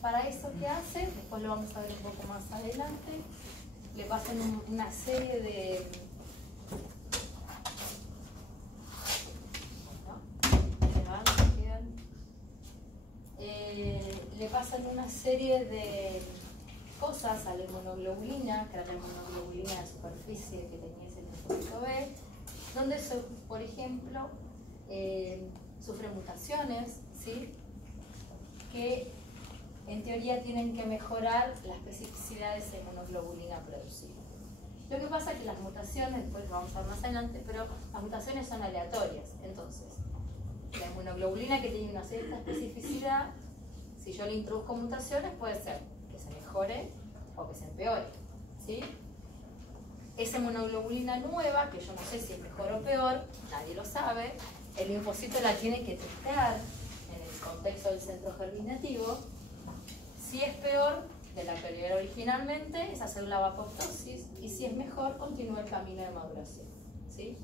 para eso, ¿qué hace? Después lo vamos a ver un poco más adelante. Le pasan una serie de... le pasan una serie de cosas a la inmunoglobulina, que era la inmunoglobulina de superficie que tenía ese linfocito B, donde, por ejemplo, sufre mutaciones, ¿sí? Que en teoría tienen que mejorar la especificidad de esa inmunoglobulina producida. Lo que pasa es que las mutaciones, después lo vamos a ver más adelante, pero las mutaciones son aleatorias. Entonces, la inmunoglobulina que tiene una cierta especificidad, si yo le introduzco mutaciones, puede ser que se mejore o que se empeore, ¿sí? Esa inmunoglobulina nueva, que yo no sé si es mejor o peor, nadie lo sabe, el linfocito la tiene que testear en el contexto del centro germinativo. Si es peor de la que era originalmente, esa célula va a apoptosis, y si es mejor, continúa el camino de maduración, ¿sí?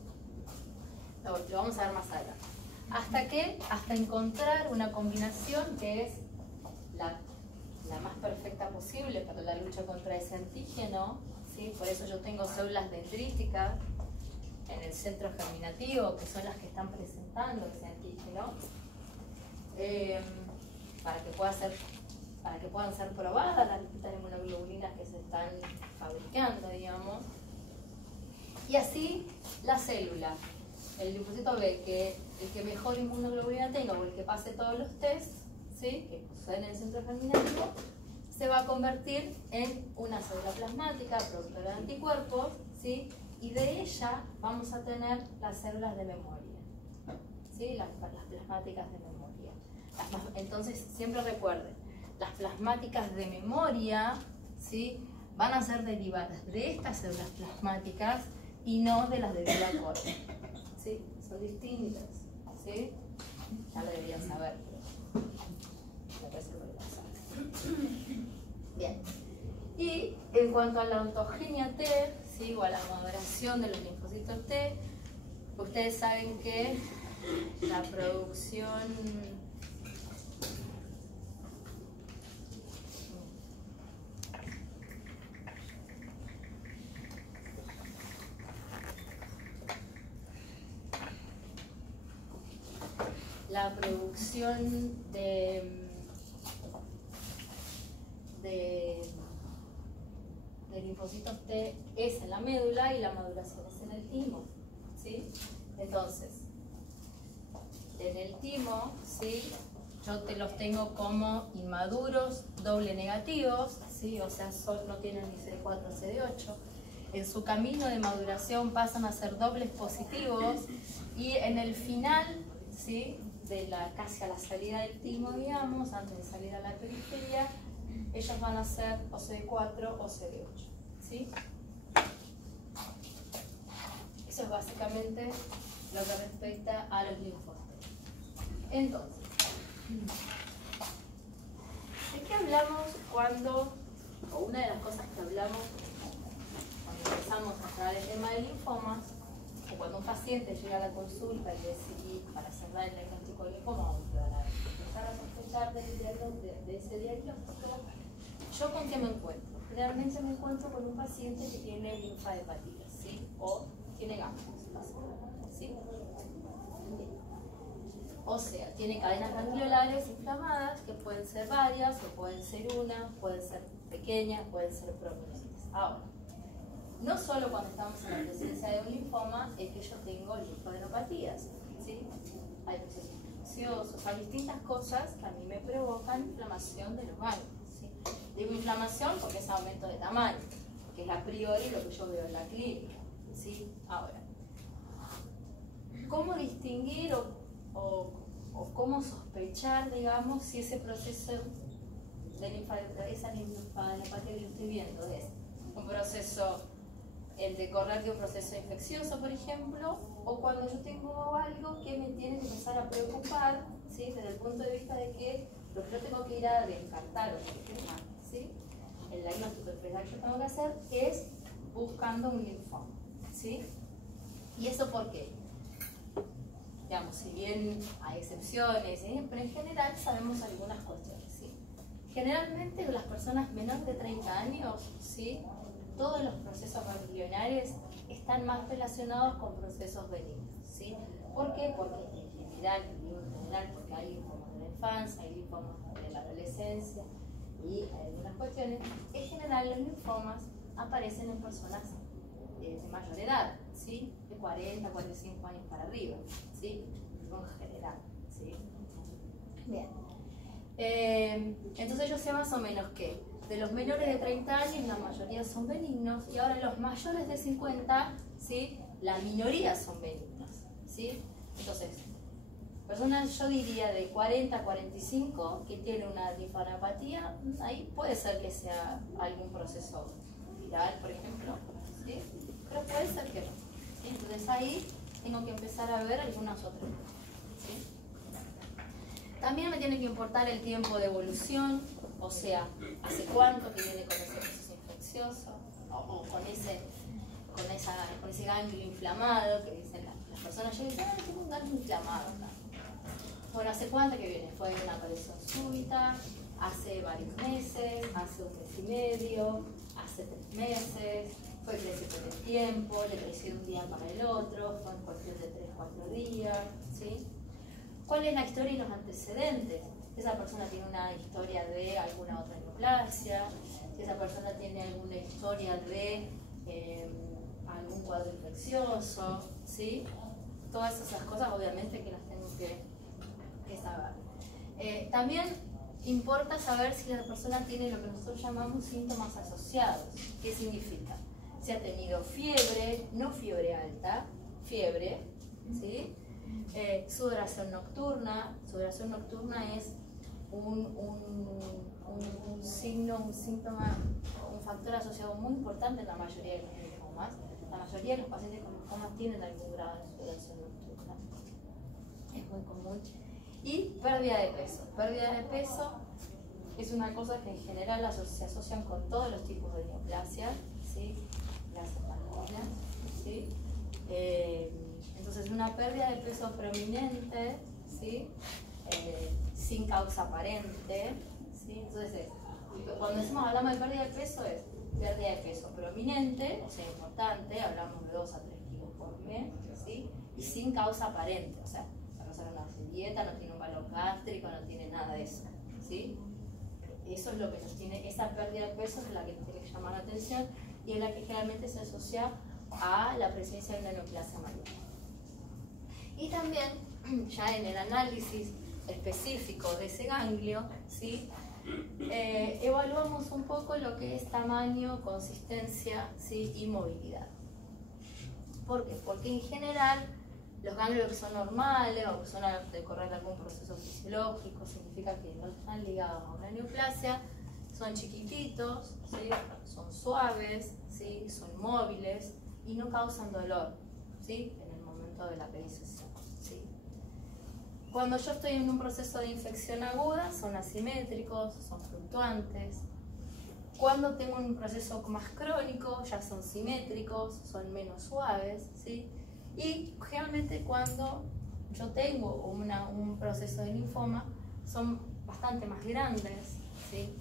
Lo vamos a ver más adelante. ¿Hasta qué? Hasta encontrar una combinación que es la más perfecta posible para la lucha contra ese antígeno, ¿sí? Por eso yo tengo células dendríticas en el centro germinativo, que son las que están presentando ese antígeno, para que puedan ser probadas las distintas inmunoglobulinas que se están fabricando, digamos. Y así la célula, el linfocito B, el que mejor inmunoglobulina tenga o el que pase todos los tests, ¿sí? Que suceden en el centro germinativo, se va a convertir en una célula plasmática productora de anticuerpos, ¿sí? Y de ella vamos a tener las células de memoria, ¿sí? Las plasmáticas de memoria. Entonces, siempre recuerden, las plasmáticas de memoria, ¿sí? Van a ser derivadas de estas células plasmáticas y no de las de vida corta, ¿sí? Son distintas, ¿sí? Ya lo deberían saber, pero me parece que lo deberían saber. Bien. Y en cuanto a la ontogenia T, ¿sí? O a la maduración de los linfocitos T, ustedes saben que la producción de linfocitos T es en la médula y la maduración es en el timo, ¿sí? Entonces, en el timo, ¿sí? Yo los tengo como inmaduros doble negativos, ¿sí? O sea, no tienen ni CD4 ni CD8. En su camino de maduración pasan a ser dobles positivos y en el final, ¿sí? Casi a la salida del timo, digamos, antes de salir a la periferia, ellos van a ser o CD4 o CD8, ¿sí? Eso es básicamente lo que respecta a los linfocitos. Entonces, ¿de qué hablamos o una de las cosas que hablamos cuando empezamos a tratar el tema de linfomas, o cuando un paciente llega a la consulta y decide para cerrar el diagnóstico de linfoma o para empezar a sospechar de ese diagnóstico, ¿yo con qué me encuentro? Generalmente me encuentro con un paciente que tiene linfadepatías, ¿sí? O tiene ganglios, ¿sí? O sea, tiene cadenas gangliolares inflamadas que pueden ser varias, o pueden ser una, pueden ser pequeñas, pueden ser prominentes. Ahora, no solo cuando estamos en la presencia de un linfoma es que yo tengo linfadenopatías, ¿sí? Hay procesos infecciosos, hay distintas cosas que a mí me provocan inflamación de los ganglios, ¿sí? Digo inflamación porque es aumento de tamaño, que es a priori lo que yo veo en la clínica, ¿sí? Ahora, ¿cómo distinguir o cómo sospechar, digamos, si ese proceso de esa linfadenopatía que yo estoy viendo es un proceso, el de correr de un proceso infeccioso, por ejemplo, o cuando yo tengo algo que me tiene que empezar a preocupar, ¿sí? Desde el punto de vista de que lo que yo tengo que ir a descartar o confirmar, ¿sí? El diagnóstico que yo tengo que hacer es buscando un linfoma, ¿sí? ¿Y eso por qué? Digamos, si bien hay excepciones, ¿sí? Pero en general sabemos algunas cuestiones, ¿sí? Generalmente las personas menores de 30 años, ¿sí? Todos los procesos ganglionares están más relacionados con procesos benignos, ¿sí? ¿Por qué? Porque en general, porque hay linfomas de la infancia, hay linfomas de la adolescencia y hay algunas cuestiones. En general los linfomas aparecen en personas de mayor edad, ¿sí? De 40, 45 años para arriba, ¿sí? En general, ¿sí? Bien. Entonces yo sé más o menos que de los menores de 30 años la mayoría son benignos y ahora los mayores de 50, ¿sí? La minoría son benignos, ¿sí? Entonces, personas yo diría de 40 a 45 que tienen una linfadenopatía, ahí puede ser que sea algún proceso viral, por ejemplo, ¿sí? Pero puede ser que no, ¿sí? Entonces ahí tengo que empezar a ver algunas otras cosas, ¿sí? También me tiene que importar el tiempo de evolución, o sea, hace cuánto que viene con ese proceso infeccioso o con ese ganglio inflamado que dicen las personas llegan y dicen, tengo un ganglio inflamado acá. Bueno, ¿hace cuánto que viene? Fue una aparición súbita, hace varios meses, hace un mes y medio, hace 3 meses, fue creciendo en el tiempo, le creció de un día para el otro, fue en cuestión de 3-4 días, ¿sí? ¿Cuál es la historia y los antecedentes? Si esa persona tiene una historia de alguna otra neoplasia, si esa persona tiene alguna historia de algún cuadro infeccioso, ¿sí? Todas esas cosas obviamente que las tengo que saber. También importa saber si la persona tiene lo que nosotros llamamos síntomas asociados. ¿Qué significa? Si ha tenido fiebre, no fiebre alta, fiebre, ¿sí? Sudoración nocturna es un signo, un síntoma, un factor asociado muy importante en la mayoría de los linfomas. La mayoría de los pacientes con linfomas tienen algún grado de sudoración nocturna. Es muy común. Y pérdida de peso. Pérdida de peso es una cosa que en general se asocian con todos los tipos de neoplasia, ¿sí? Las hepatinas, ¿sí? Entonces una pérdida de peso prominente, ¿sí? Sin causa aparente, ¿sí? Entonces cuando hablamos de pérdida de peso es pérdida de peso prominente, o sea importante, hablamos de 2 a 3 kilos por mes, ¿sí? Y sin causa aparente, o sea, la persona no hace dieta, no tiene un valor gástrico, no tiene nada de eso, ¿sí? Eso es lo que nos tiene, esa pérdida de peso es la que nos tiene que llamar la atención y es la que generalmente se asocia a la presencia de una neoplasia mayor. Y también, ya en el análisis específico de ese ganglio, ¿sí? Evaluamos un poco lo que es tamaño, consistencia, ¿sí? Y movilidad. ¿Por qué? Porque en general los ganglios que son normales o que son a decorrer algún proceso fisiológico, significa que no están ligados a una neoplasia, son chiquititos, ¿sí? Son suaves, ¿sí? Son móviles y no causan dolor, ¿sí? En el momento de la perización, ¿sí? Cuando yo estoy en un proceso de infección aguda, son asimétricos, son fluctuantes. Cuando tengo un proceso más crónico, ya son simétricos, son menos suaves, ¿sí? Y generalmente cuando yo tengo un proceso de linfoma, son bastante más grandes, ¿sí?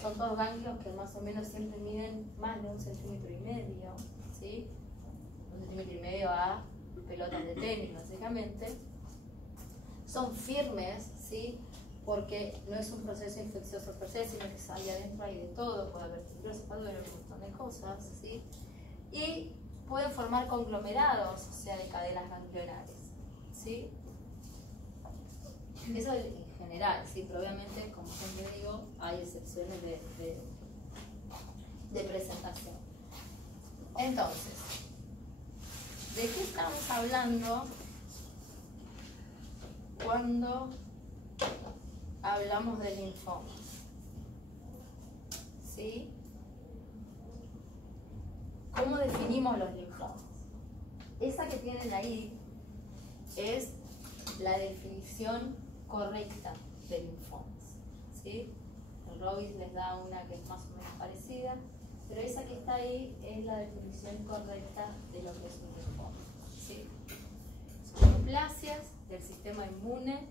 Son todos ganglios que más o menos siempre miden más de 1,5 centímetros, ¿sí? 1,5 centímetros a pelotas de tenis, básicamente. Son firmes, ¿sí? Porque no es un proceso infeccioso per se, sino que ahí adentro hay de todo, puede haber fibrosis, puede haber un montón de cosas, ¿sí? Y pueden formar conglomerados, o sea, de cadenas ganglionares, ¿sí? Eso en general, ¿sí? Pero obviamente, como siempre digo, hay excepciones de presentación. Entonces, ¿de qué estamos hablando cuando hablamos de linfomas? ¿Sí? ¿Cómo definimos los linfomas? Esa que tienen ahí es la definición correcta de linfomas, ¿sí? El Robis les da una que es más o menos parecida, pero esa que está ahí es la definición correcta de lo que es un linfoma, ¿sí? Son neoplasias del sistema inmune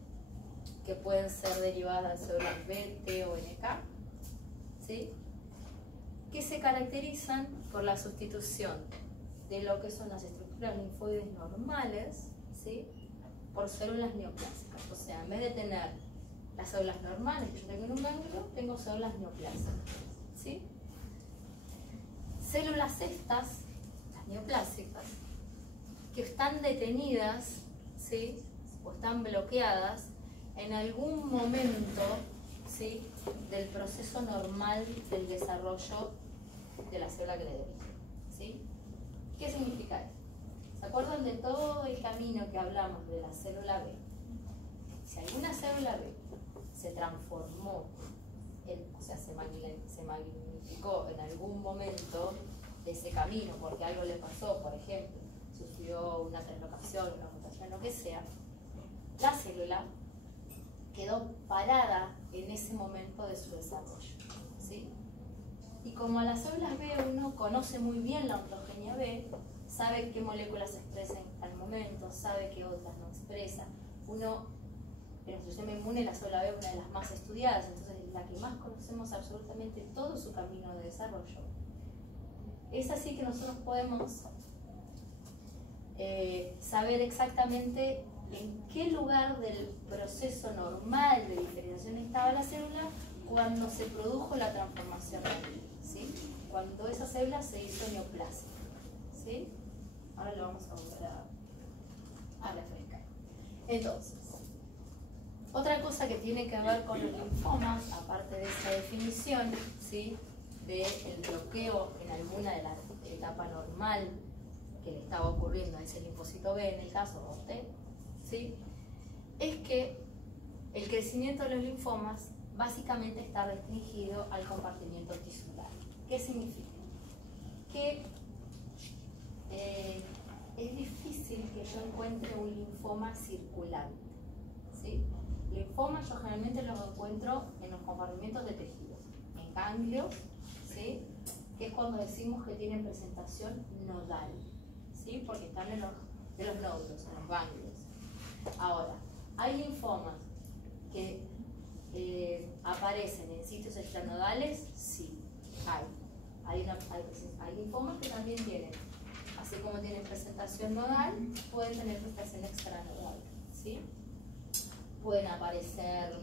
que pueden ser derivadas de células B, T o NK, ¿sí? Que se caracterizan por la sustitución de lo que son las estructuras linfoides normales, ¿sí? Por células neoplásicas. O sea, en vez de tener las células normales que yo tengo en un ganglio, tengo células neoplásicas, ¿sí? Células estas, las neoplásicas, que están detenidas, ¿sí? O están bloqueadas en algún momento, ¿sí? Del proceso normal del desarrollo de la célula que le dirige, ¿sí? ¿Qué significa esto? ¿Se acuerdan de todo el camino que hablamos de la célula B? Si alguna célula B se transformó, o sea, se magnificó en algún momento de ese camino porque algo le pasó, por ejemplo, sufrió una translocación, una mutación, lo que sea, la célula quedó parada en ese momento de su desarrollo, ¿sí? Y como a las células B uno conoce muy bien la ontogenia B, sabe qué moléculas se expresan al momento, sabe qué otras no expresa. En nuestro sistema inmune la célula B es una de las más estudiadas, entonces es la que más conocemos absolutamente todo su camino de desarrollo. Es así que nosotros podemos saber exactamente en qué lugar del proceso normal de diferenciación estaba la célula cuando se produjo la transformación, ¿sí? Cuando esa célula se hizo neoplásica, ¿sí? Ahora lo vamos a volver a refrescar. Entonces, otra cosa que tiene que ver con los linfomas, aparte de esa definición, ¿sí? Del bloqueo en alguna de las etapas normal que le estaba ocurriendo a ese linfocito B, en el caso de usted, ¿sí? Es que el crecimiento de los linfomas básicamente está restringido al compartimiento tisular. ¿Qué significa? Que es difícil que yo encuentre un linfoma circulante, ¿sí? Linfomas yo generalmente los encuentro en los compartimientos de tejidos, en ganglios, ¿sí? Que es cuando decimos que tienen presentación nodal, ¿sí? Porque están en los nódulos, en los ganglios. Ahora, ¿hay linfomas que aparecen en sitios extranodales? Sí, hay linfomas que también tienen, así como tienen presentación nodal, pueden tener presentación extranodal, ¿sí? Pueden aparecer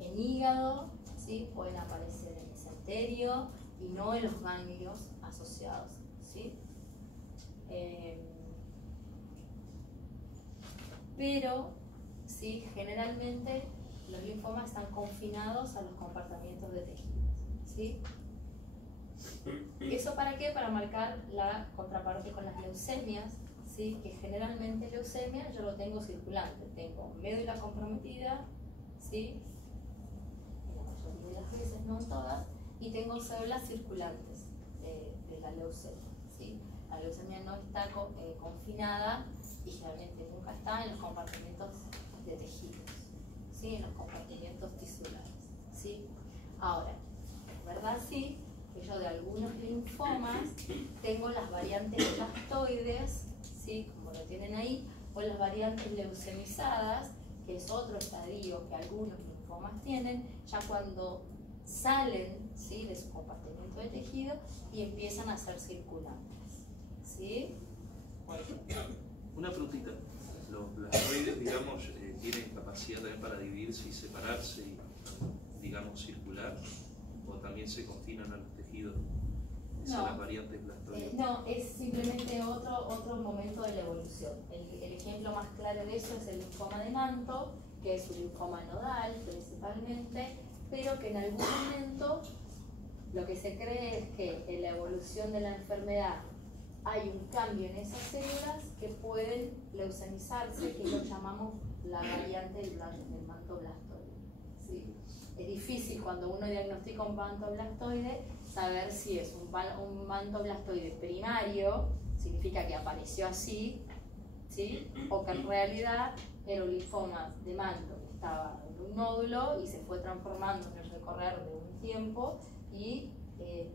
en hígado, ¿sí? Pueden aparecer en mesenterio y no en los ganglios asociados, ¿sí? Pero, ¿sí? Generalmente los linfomas están confinados a los compartimientos de tejidos, ¿sí? ¿Eso para qué? Para marcar la contraparte con las leucemias, ¿sí? Que generalmente leucemia yo lo tengo circulante, tengo médula comprometida, ¿sí? En la mayoría de las veces, no en todas, y tengo células circulantes de la leucemia, ¿sí? La leucemia no está confinada y generalmente nunca está en los compartimentos de tejidos, ¿sí? En los compartimentos tisulares, ¿sí? Ahora, es verdad sí que yo de algunos linfomas tengo las variantes blastoides, ¿sí? Como lo tienen ahí, o las variantes leucemizadas, que es otro estadio que algunos linfomas tienen, ya cuando salen, ¿sí? De su compartimento de tejido y empiezan a ser circulantes, ¿sí? Una preguntita. Los blastoides, digamos, tienen capacidad también para dividirse y separarse y, digamos, circular, o también se confinan a los tejidos. No, las variantes blastoides. No, es simplemente otro momento de la evolución. El ejemplo más claro de eso es el linfoma de Manto, que es un linfoma nodal principalmente, pero que en algún momento lo que se cree es que en la evolución de la enfermedad hay un cambio en esas células que pueden leucemizarse, que lo llamamos la variante del manto blastoide, ¿sí? Es difícil cuando uno diagnostica un manto blastoide saber si es un manto blastoide primario, significa que apareció así, ¿sí? O que en realidad era un linfoma de manto que estaba en un nódulo y se fue transformando en el recorrer de un tiempo y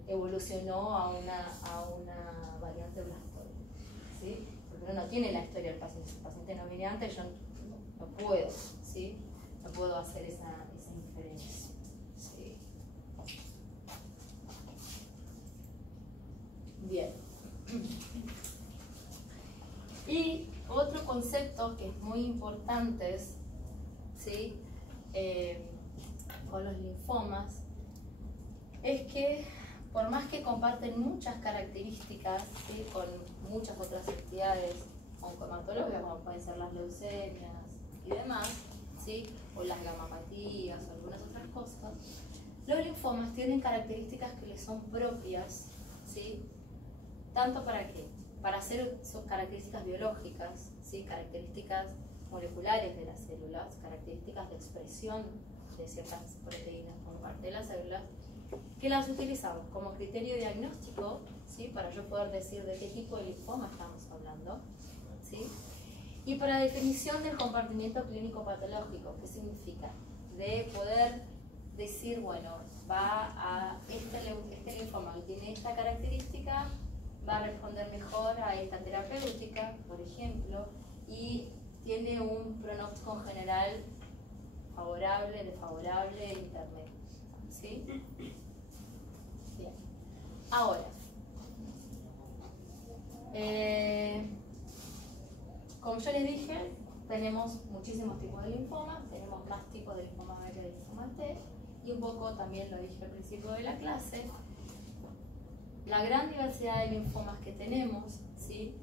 evolucionó a una variante blastoide, ¿sí? Porque uno no tiene la historia del paciente. Si el paciente no viene antes, yo no puedo, ¿sí? No puedo hacer esa inferencia, ¿sí? conceptos que es muy importantes, ¿sí? Con los linfomas, es que por más que comparten muchas características, ¿sí? Con muchas otras entidades oncohematológicas, como pueden ser las leucemias y demás, ¿sí? O las gamapatías o algunas otras cosas, los linfomas tienen características que les son propias, ¿sí? ¿Tanto para qué? Para hacer sus características biológicas, ¿sí? Características moleculares de las células, características de expresión de ciertas proteínas por parte de las células, que las utilizamos como criterio diagnóstico, ¿sí? Para yo poder decir de qué tipo de linfoma estamos hablando, ¿sí? Y para definición del compartimiento clínico patológico, ¿qué significa? De poder decir, bueno, va a este linfoma que tiene esta característica, va a responder mejor a esta terapéutica, por ejemplo, y tiene un pronóstico general favorable, desfavorable, intermedio, ¿sí? Bien. Ahora, como yo les dije, tenemos muchísimos tipos de linfomas, tenemos más tipos de linfoma B que de linfoma T, y un poco también lo dije al principio de la clase, la gran diversidad de linfomas que tenemos, ¿sí?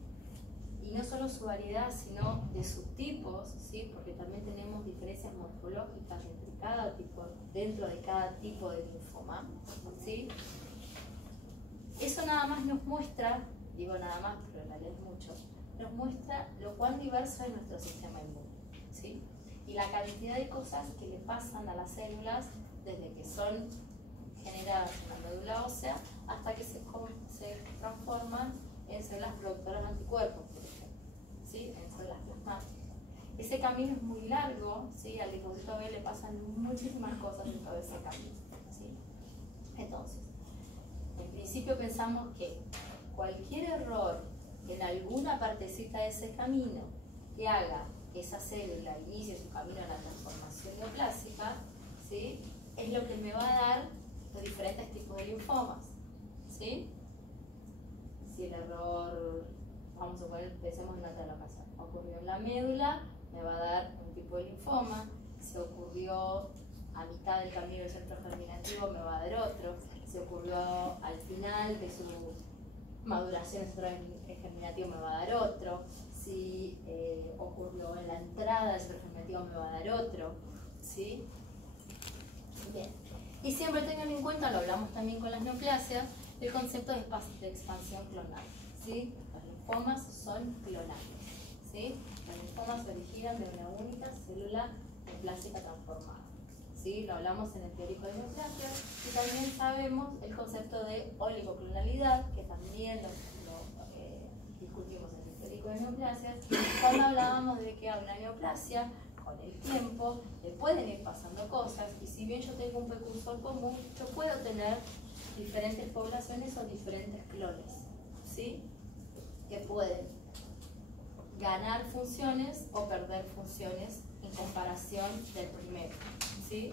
Y no solo su variedad, sino de subtipos, ¿sí? Porque también tenemos diferencias morfológicas entre cada tipo, dentro de cada tipo de linfoma, ¿sí? Eso nada más nos muestra, digo nada más, pero en realidad es mucho, nos muestra lo cuán diverso es nuestro sistema inmune, ¿sí? Y la cantidad de cosas que le pasan a las células desde que son generadas en la médula ósea hasta que se transforman en células productoras de anticuerpos, por ejemplo, ¿sí? En células plasmáticas. Ese camino es muy largo, ¿sí? Al linfocito B le pasan muchísimas cosas en todo ese camino, ¿sí? Entonces, en principio pensamos que cualquier error en alguna partecita de ese camino que haga que esa célula inicie su camino a la transformación neoplásica, ¿sí? Es lo que me va a dar los diferentes tipos de linfomas, ¿sí? Si el error, vamos a poner, pensemos en una telomerasa, ocurrió en la médula, me va a dar un tipo de linfoma. Si ocurrió a mitad del camino del centro germinativo, me va a dar otro. Si ocurrió al final de su maduración del centro germinativo, me va a dar otro. Si ocurrió en la entrada del centro germinativo, me va a dar otro, ¿sí? Bien. Y siempre tengan en cuenta, lo hablamos también con las neoplasias, el concepto de expansión clonal, ¿sí? Los linfomas son clonales, ¿sí? Los linfomas se originan de una única célula neoplásica transformada, ¿sí? Lo hablamos en el teórico de neoplasias y también sabemos el concepto de oligoclonalidad, que también lo discutimos en el teórico de neoplasias, cuando hablábamos de que a una neoplasia con el tiempo le pueden ir pasando cosas, y si bien yo tengo un precursor común, yo puedo tener diferentes poblaciones o diferentes clones, ¿sí? Que pueden ganar funciones o perder funciones en comparación del primero, ¿sí?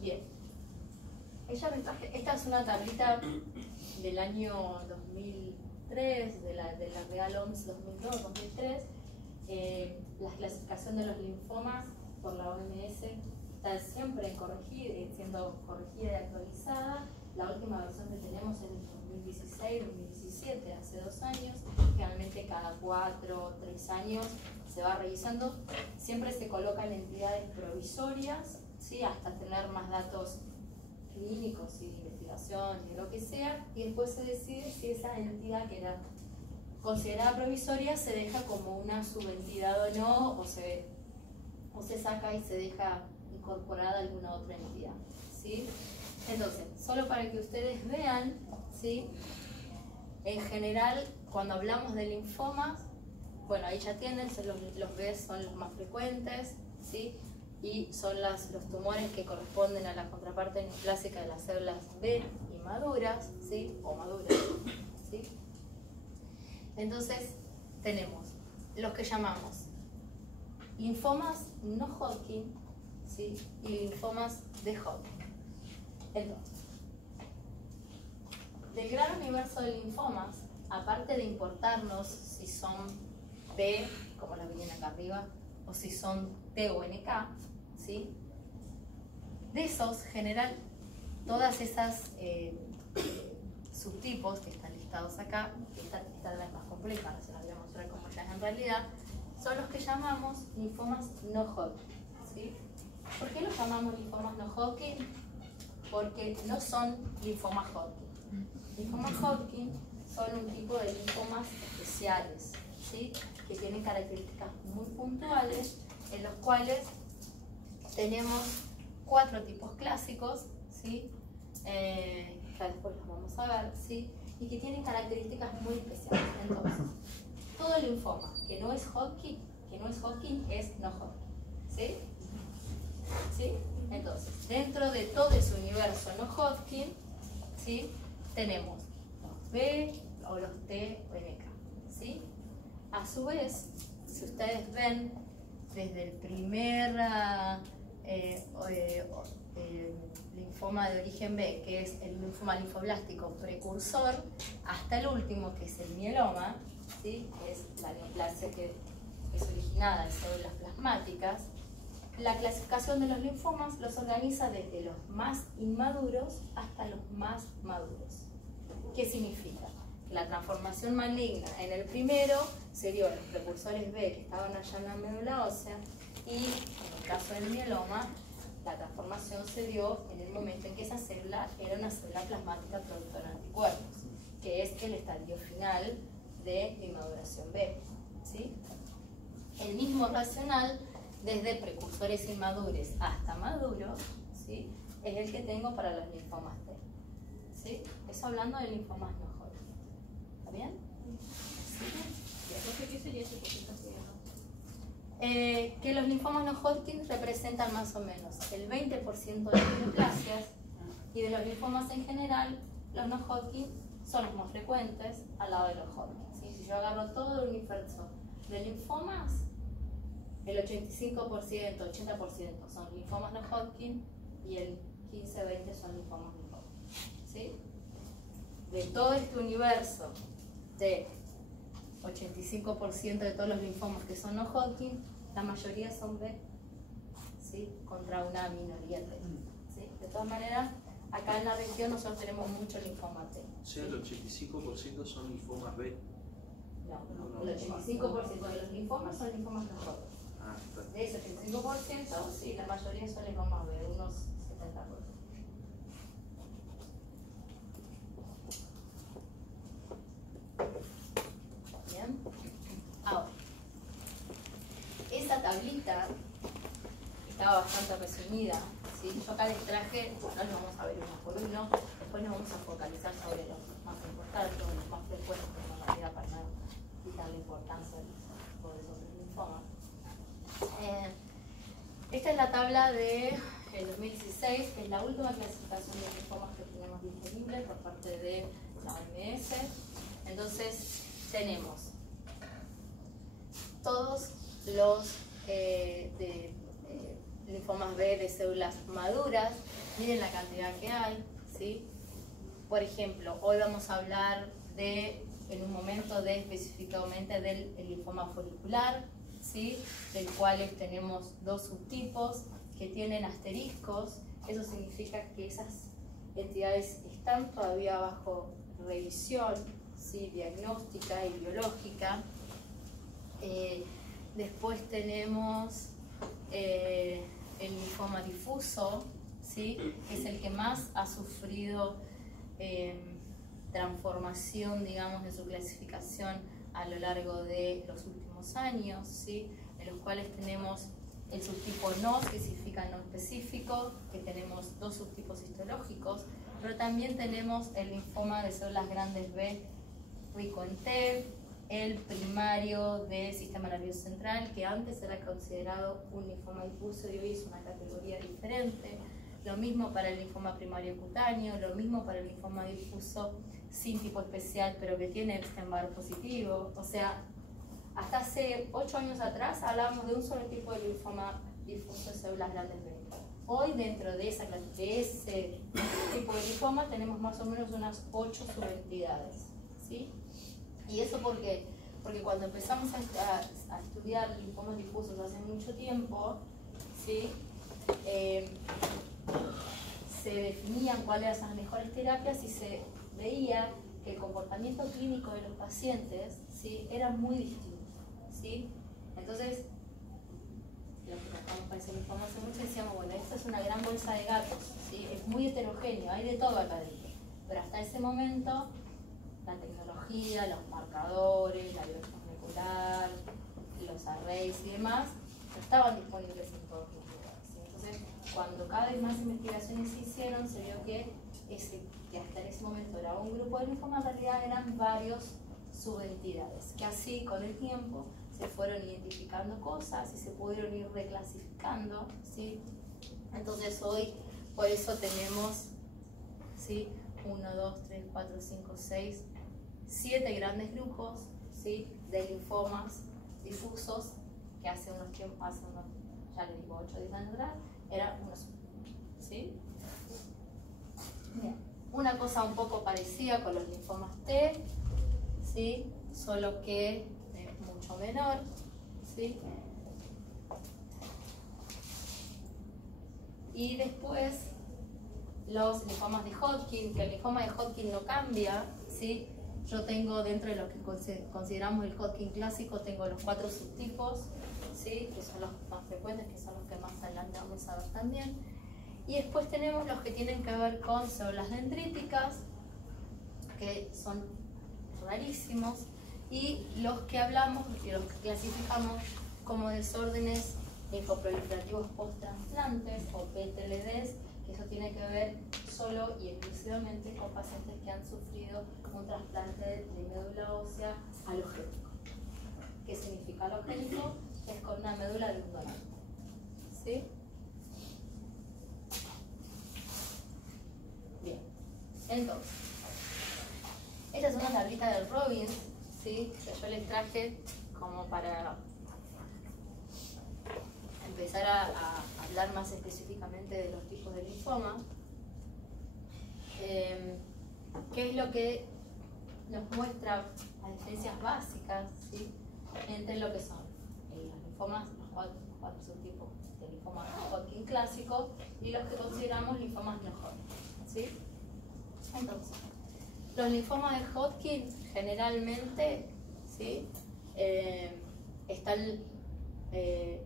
Bien. Esta es una tablita del año 2003, de la Real OMS 2002-2003. La clasificación de los linfomas por la OMS está siempre siendo corregida y actualizada. La última versión que tenemos es en 2016-2017, hace 2 años. Generalmente cada 4 o 3 años se va revisando. Siempre se colocan entidades provisorias, ¿sí? Hasta tener más datos clínicos y de investigación y de lo que sea, y después se decide si esa entidad que era considerada provisoria se deja como una subentidad o no, o se saca y se deja incorporada alguna otra entidad, ¿sí? Entonces, solo para que ustedes vean, ¿sí? En general, cuando hablamos de linfomas, bueno, ahí ya tienen, los B son los más frecuentes, ¿sí? Y son los tumores que corresponden a la contraparte neoplásica de las células B inmaduras, ¿sí? O maduras, ¿sí? Entonces, tenemos los que llamamos linfomas no Hodgkin, ¿sí? Y linfomas de Hodgkin. Entonces, del gran universo de linfomas, aparte de importarnos si son B, como las vienen acá arriba, o si son T o NK, ¿sí? De esos generan todas esas subtipos que están listados acá, que esta es la más compleja, no se las voy a mostrar como ya es en realidad, son los que llamamos linfomas no Hodgkin, ¿sí? ¿Por qué los llamamos linfomas no Hodgkin? Porque no son linfomas Hodgkin. Linfomas Hodgkin son un tipo de linfomas especiales, ¿sí? Que tienen características muy puntuales, en los cuales tenemos 4 tipos clásicos, ¿sí? Que después los vamos a ver, ¿sí? Y que tienen características muy especiales. Entonces, todo linfoma que no es Hodgkin es no Hodgkin, ¿sí? ¿Sí? Entonces, dentro de todo ese universo no Hodgkin, ¿sí? Tenemos los B o los T o NK, ¿sí? A su vez, si ustedes ven desde el primer linfoma de origen B, que es el linfoma linfoblástico precursor, hasta el último, que es el mieloma, ¿sí? Que es la neoplasia que es originada en células plasmáticas. La clasificación de los linfomas los organiza desde los más inmaduros hasta los más maduros. ¿Qué significa? Que la transformación maligna en el primero se dio en los precursores B que estaban allá en la médula ósea, y en el caso del mieloma, la transformación se dio en el momento en que esa célula era una célula plasmática productora de anticuerpos, que es el estadio final de inmaduración B, ¿sí? El mismo racional desde precursores inmaduros hasta maduros, ¿sí? Es el que tengo para los linfomas T, ¿sí? Eso hablando de linfomas no Hodgkin. ¿Está bien? Entonces, ¿qué sería ese porcentaje? Que los linfomas no Hodgkin representan más o menos el 20% de las neoplasias, y de los linfomas en general, los no Hodgkin son los más frecuentes al lado de los Hodgkin, ¿sí? Si yo agarro todo el universo de linfomas, el 85%, 80% son linfomas no Hodgkin y el 15-20% son linfomas no Hodgkin, ¿sí? De todo este universo de 85% de todos los linfomas que son no Hodgkin, la mayoría son B, ¿sí? Contra una minoría T, ¿sí? De todas maneras, acá en la región nosotros tenemos mucho linfoma T. O sea, el 85% son linfomas B. No, el 85% de los linfomas son linfomas no Hodgkin. Ah, está. De ese 85%, sí, la mayoría son linfomas B, unos 70%. Bien. Ahora, esa tablita estaba bastante resumida, ¿sí? Yo acá les traje, no los vamos a ver uno por uno, después nos vamos a focalizar sobre los más importantes, los más frecuentes, en realidad, para no quitarle importancia a los linfomas. Esta es la tabla del 2016, que es la última clasificación de linfomas que tenemos disponible por parte de la OMS. Entonces, tenemos todos los linfomas B de células maduras. Miren la cantidad que hay, ¿sí? Por ejemplo, hoy vamos a hablar en un momento específicamente del linfoma folicular, ¿sí? Del cual tenemos 2 subtipos que tienen asteriscos. Eso significa que esas entidades están todavía bajo revisión, ¿sí? Diagnóstica y biológica. Después tenemos el linfoma difuso, ¿sí? Que es el que más ha sufrido transformación, digamos, de su clasificación a lo largo de los últimos años, ¿sí? En los cuales tenemos el subtipo no, que significa no específico, que tenemos 2 subtipos histológicos, pero también tenemos el linfoma de células grandes B rico en T, el primario del sistema nervioso central, que antes era considerado un linfoma difuso y hoy es una categoría diferente. Lo mismo para el linfoma primario cutáneo, lo mismo para el linfoma difuso sin tipo especial, pero que tiene Epstein-Barr positivo. O sea, hasta hace 8 años atrás hablábamos de un solo tipo de linfoma difuso de células grandes B. Hoy, dentro de ese tipo de linfoma, tenemos más o menos unas 8 subentidades, ¿sí? ¿Y eso por qué? Porque cuando empezamos a estudiar linfomas difusos hace mucho tiempo, ¿sí? Se definían cuáles eran las mejores terapias y se veía que el comportamiento clínico de los pacientes, ¿sí? Era muy distinto, ¿sí? Entonces, los que trabajamos con ese linfoma hace mucho decíamos, bueno, esto es una gran bolsa de gatos, ¿sí? Es muy heterogéneo, hay de todo acá adentro. Pero hasta ese momento, la tecnología, los marcadores, la biología molecular, los arrays y demás, no estaban disponibles en todos los lugares, ¿sí? Entonces, cuando cada vez más investigaciones se hicieron, se vio que hasta en ese momento era un grupo de linfoma, en realidad eran varios subentidades, que así con el tiempo se fueron identificando cosas y se pudieron ir reclasificando, ¿sí? Entonces hoy, por eso tenemos, ¿sí? 1, 2, 3, 4, 5, 6, 7 grandes grupos, ¿sí? De linfomas difusos, que hace unos, ya les digo, 8 o 10 años atrás, era uno solo, ¿sí? Bien. Una cosa un poco parecida con los linfomas T, ¿sí? Solo que mucho menor, ¿sí? Y después los linfomas de Hodgkin, que el linfoma de Hodgkin no cambia, ¿sí? Yo tengo dentro de lo que consideramos el Hodgkin clásico, tengo los 4 subtipos, ¿sí? Que son los más frecuentes, que son los que más adelante vamos a ver también. Y después tenemos los que tienen que ver con células dendríticas, que son rarísimos, y los que hablamos y los que clasificamos como desórdenes linfoproliferativos post-trasplantes o PTLDs, que eso tiene que ver solo y exclusivamente con pacientes que han sufrido un trasplante de médula ósea halogénico. ¿Qué significa halogénico? Es con una médula de un donante, ¿sí? Bien, entonces, esta es una tablita del Robbins, ¿sí? Que yo les traje como para empezar a hablar más específicamente de los tipos de linfoma. ¿Qué es lo que nos muestra las diferencias básicas, ¿sí? Entre lo que son los linfomas, los 4 subtipos de linfoma Hodgkin clásico y los que consideramos linfomas no Hodgkin, ¿sí? Entonces, los linfomas de Hodgkin generalmente, ¿sí? Están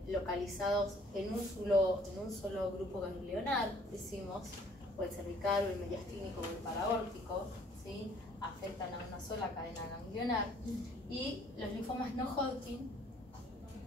localizados en un solo grupo ganglionar, decimos, o el cervical, o el mediastínico, o el paraórtico, ¿sí? Afectan a una sola cadena ganglionar. Y los linfomas no Hodgkin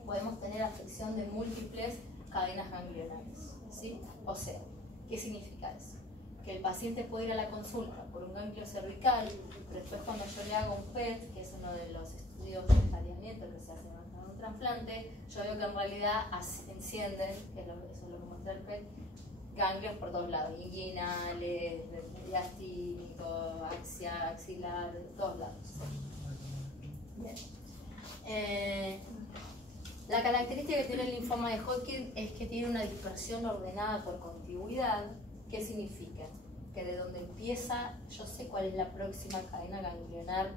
podemos tener afección de múltiples cadenas ganglionares, ¿sí? O sea, ¿qué significa eso? Que el paciente puede ir a la consulta por un ganglio cervical, pero después cuando yo le hago un PET, que es uno de los estudios de estadiamiento que se hace en un trasplante, yo veo que en realidad encienden, que eso es lo que muestra el PET, ganglios por todos lados, inguinales, diastínico, axilar, de todos lados. Bien. La característica que tiene el linfoma de Hodgkin es que tiene una dispersión ordenada por contigüidad. ¿Qué significa? Que de donde empieza, yo sé cuál es la próxima cadena ganglionar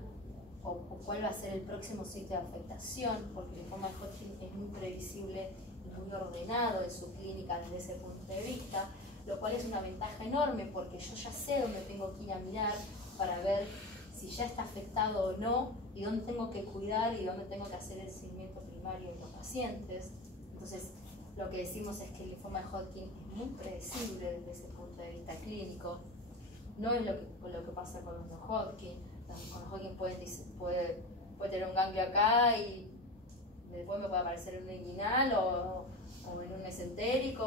o cuál va a ser el próximo sitio de afectación, porque el linfoma de Hodgkin es muy previsible y muy ordenado en su clínica desde ese punto de vista, lo cual es una ventaja enorme porque yo ya sé dónde tengo que ir a mirar para ver si ya está afectado o no y dónde tengo que cuidar y dónde tengo que hacer el seguimiento primario en los pacientes. Entonces, lo que decimos es que el linfoma de Hodgkin es muy predecible desde ese punto de vista clínico. No es lo que pasa con los no Hodgkin. Con los Hodgkin puede tener un ganglio acá y después me puede aparecer un inguinal o en un mesentérico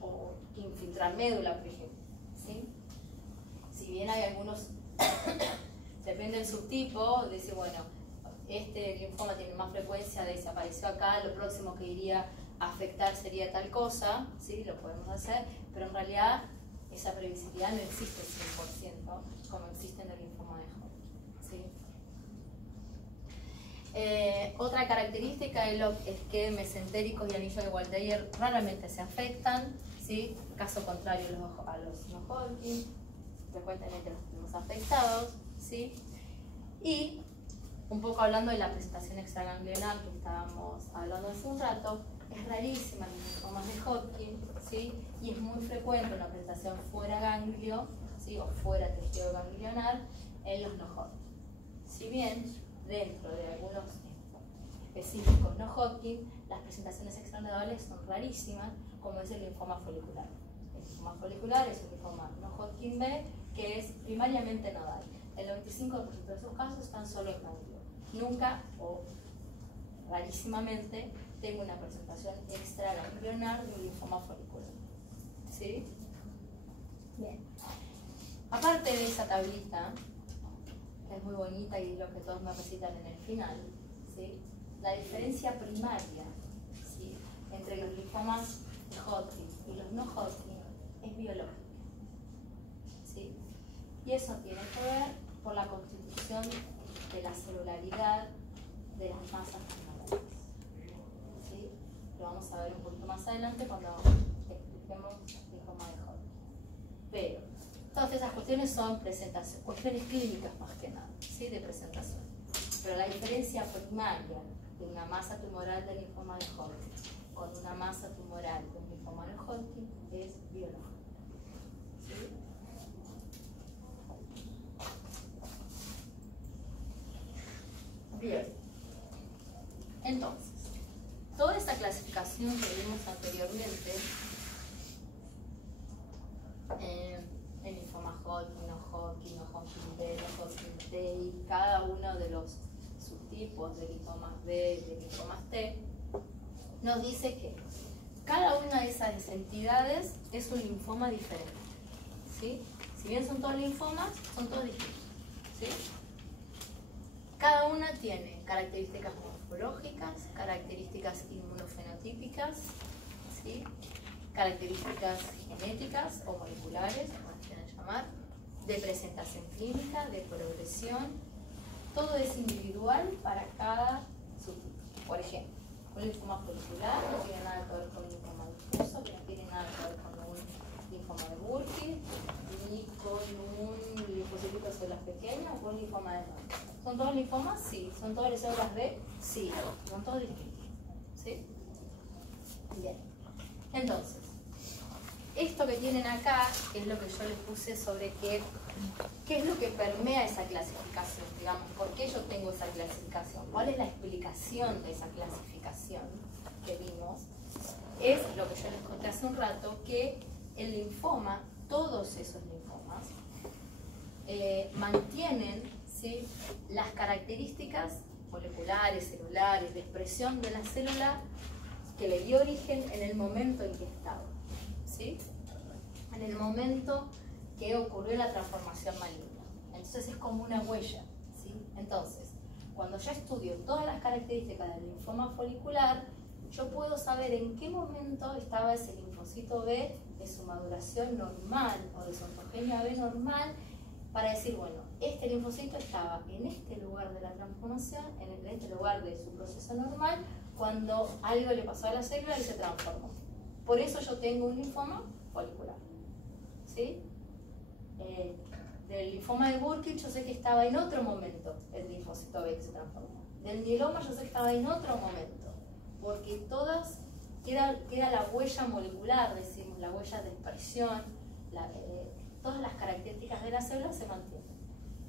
o infiltrar médula, por ejemplo, ¿sí? Si bien hay algunos, depende del subtipo, dice, bueno, este linfoma tiene más frecuencia de si apareció acá, lo próximo que iría a afectar sería tal cosa, ¿sí? Lo podemos hacer, pero en realidad esa previsibilidad no existe 100% como existe en el linfoma de Hodgkin, ¿sí? Otra característica es que mesentéricos y anillo de Waldeyer raramente se afectan, ¿sí? Caso contrario a los no Hodgkin, frecuentemente los tenemos afectados, ¿sí? Y un poco hablando de la presentación extraganglionar que estábamos hablando hace un rato, es rarísima en los linfomas de Hodgkin, ¿sí? Y es muy frecuente una presentación fuera ganglio, ¿sí? O fuera tejido ganglionar en los no Hodgkin. Si bien dentro de algunos específicos no Hodgkin, las presentaciones extranodales son rarísimas, como es el linfoma folicular. El linfoma folicular es un linfoma no Hodgkin B que es primariamente nodal. El 95% de esos casos están solo en ganglio. Nunca o rarísimamente tengo una presentación extraganglionar de un linfoma folicular. ¿Sí? Bien. Aparte de esa tablita, que es muy bonita y es lo que todos me recitan en el final, ¿sí? La diferencia primaria, ¿sí?, entre los linfomas de Hodgkin y los no Hodgkin es biológica, ¿sí? Y eso tiene que ver por la constitución de la celularidad de las masas tumorales, ¿sí? Lo vamos a ver un poquito más adelante cuando expliquemos linfoma de Hodgkin. Pero todas esas cuestiones son presentación, cuestiones clínicas más que nada, ¿sí?, de presentación. Pero la diferencia primaria de una masa tumoral del linfoma de Hodgkin con una masa tumoral del linfoma de Hodgkin es biológica. ¿Sí? Bien. Entonces, toda esta clasificación que vimos anteriormente, el linfoma Hodgkin, no Hodgkin, no Hodgkin B, no Hodgkin T, y cada uno de los subtipos de linfomas B, de linfomas T, nos dice que cada una de esas entidades es un linfoma diferente, ¿sí? Si bien son todos linfomas, son todos distintos, ¿sí? Cada una tiene características morfológicas, características inmunofenotípicas, ¿sí?, características genéticas o moleculares, como las quieran llamar, de presentación clínica, de progresión. Todo es individual para cada subtipo. Por ejemplo, un linfoma folicular no tiene nada que ver con un linfoma difuso, que no tiene nada que ver con un linfoma de Burkitt, ni con un linfocito de células pequeñas o con un linfoma de Hodgkin. ¿Son todos linfomas? Sí. ¿Son todas las células B? Sí. Son todos distintos. ¿Sí? Bien. Entonces, esto que tienen acá es lo que yo les puse sobre qué es lo que permea esa clasificación, digamos, por qué yo tengo esa clasificación, cuál es la explicación de esa clasificación que vimos. Es lo que yo les conté hace un rato, que el linfoma, todos esos linfomas, mantienen, ¿sí?, las características moleculares, celulares, de expresión de la célula que le dio origen en el momento en que estaba, ¿sí?, en el momento que ocurrió la transformación maligna. Entonces es como una huella, ¿sí? Entonces, cuando yo estudio todas las características del linfoma folicular, yo puedo saber en qué momento estaba ese linfocito B de su maduración normal o de su ontogenia B normal, para decir, bueno, este linfocito estaba en este lugar de la transformación, en este lugar de su proceso normal, cuando algo le pasó a la célula y se transformó. Por eso yo tengo un linfoma folicular, ¿sí? Del linfoma de Burkitt yo sé que estaba en otro momento el linfocito B que se transformó. Del mieloma yo sé que estaba en otro momento, porque todas queda la huella molecular, decimos, la huella de expresión, todas las características de la célula se mantienen.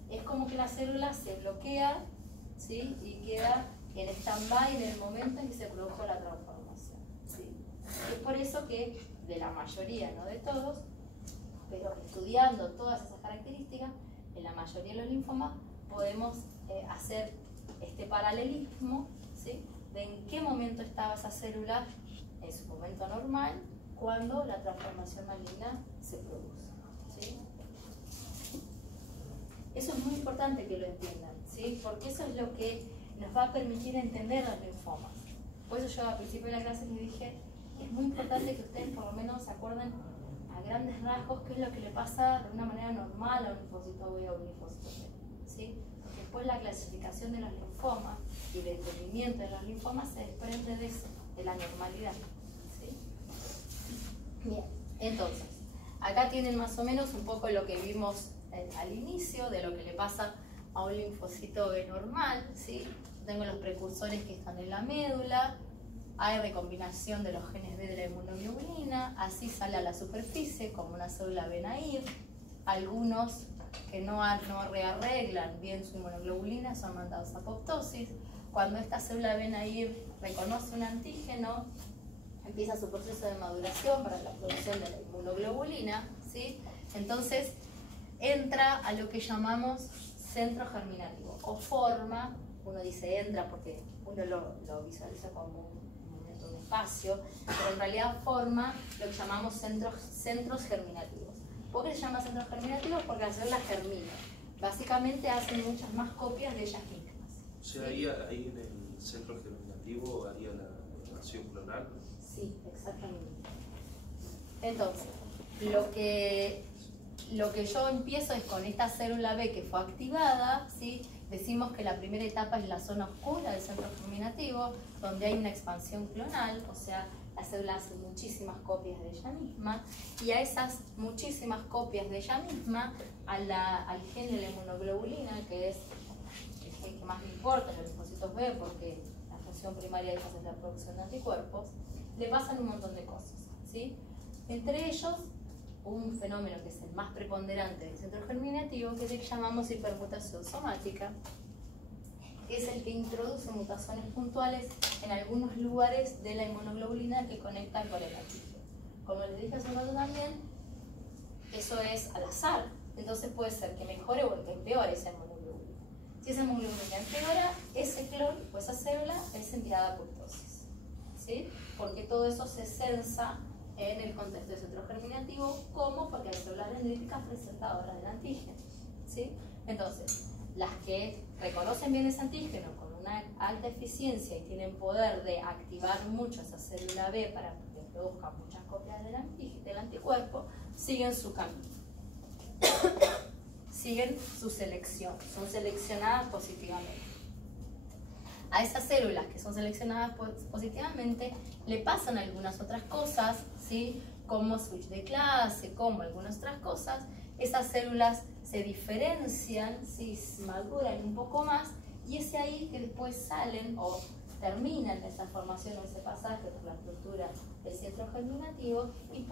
Es como que la célula se bloquea, ¿sí?, y queda en stand-by en el momento en que se produjo la transformación, ¿sí? Es por eso que de la mayoría, no de todos, pero estudiando todas esas características, en la mayoría de los linfomas podemos hacer este paralelismo, ¿sí?, de en qué momento estaba esa célula en su momento normal cuando la transformación maligna se produce, ¿sí? Eso es muy importante que lo entiendan, ¿sí?, porque eso es lo que nos va a permitir entender los linfomas. Por eso yo al principio de la clase les dije, es muy importante que ustedes por lo menos se acuerden a grandes rasgos qué es lo que le pasa de una manera normal a un linfocito B o un linfocito T, ¿sí? Porque después la clasificación de los linfomas y el entendimiento de los linfomas se desprende de eso, de la normalidad, ¿sí? Bien, entonces, acá tienen más o menos un poco lo que vimos al inicio de lo que le pasa a un linfocito B normal, ¿sí? Tengo los precursores que están en la médula, hay recombinación de los genes B de la inmunoglobulina, así sale a la superficie como una célula B naive. Algunos que no rearreglan bien su inmunoglobulina son mandados a apoptosis. Cuando esta célula B naive reconoce un antígeno, empieza su proceso de maduración para la producción de la inmunoglobulina, ¿sí? Entonces entra a lo que llamamos centro germinativo, o forma, uno dice entra porque uno lo visualiza como un espacio, pero en realidad forma lo que llamamos centros germinativos. ¿Por qué se llama centros germinativos? Porque las células germinan. Básicamente hacen muchas más copias de ellas mismas. O sea, ahí en el centro germinativo haría la acción clonal. Sí, exactamente. Entonces, lo que yo empiezo es con esta célula B que fue activada, ¿sí? Decimos que la primera etapa es la zona oscura del centro germinativo, donde hay una expansión clonal, o sea, la célula hace muchísimas copias de ella misma, y a esas muchísimas copias de ella misma, al gen de la inmunoglobulina, que es el gen que más le importa en los linfocitos B, porque la función primaria de ellos es la producción de anticuerpos, le pasan un montón de cosas, ¿sí? Entre ellos, un fenómeno que es el más preponderante del centro germinativo, que es el que llamamos hipermutación somática, que es el que introduce mutaciones puntuales en algunos lugares de la inmunoglobulina que conectan con el antígeno. Como les dije hace un rato también, eso es al azar, entonces puede ser que mejore o que empeore esa inmunoglobulina. Si esa inmunoglobulina empeora, ese clon o esa célula es enviada a apoptosis, ¿sí? Porque todo eso se censa en el contexto del centro germinativo, como porque hay células dendríticas presentadoras del antígeno, ¿sí? Entonces, las que reconocen bien ese antígeno con una alta eficiencia y tienen poder de activar mucho esa célula B para que produzca muchas copias del anticuerpo, siguen su camino. Siguen su selección, son seleccionadas positivamente. A esas células que son seleccionadas positivamente le pasan algunas otras cosas, ¿sí? Como switch de clase, como algunas otras cosas. Esas células se diferencian, ¿sí? Maduran un poco más, y es ahí que después salen o terminan esa formación o ese pasaje por la estructura del centro germinativo y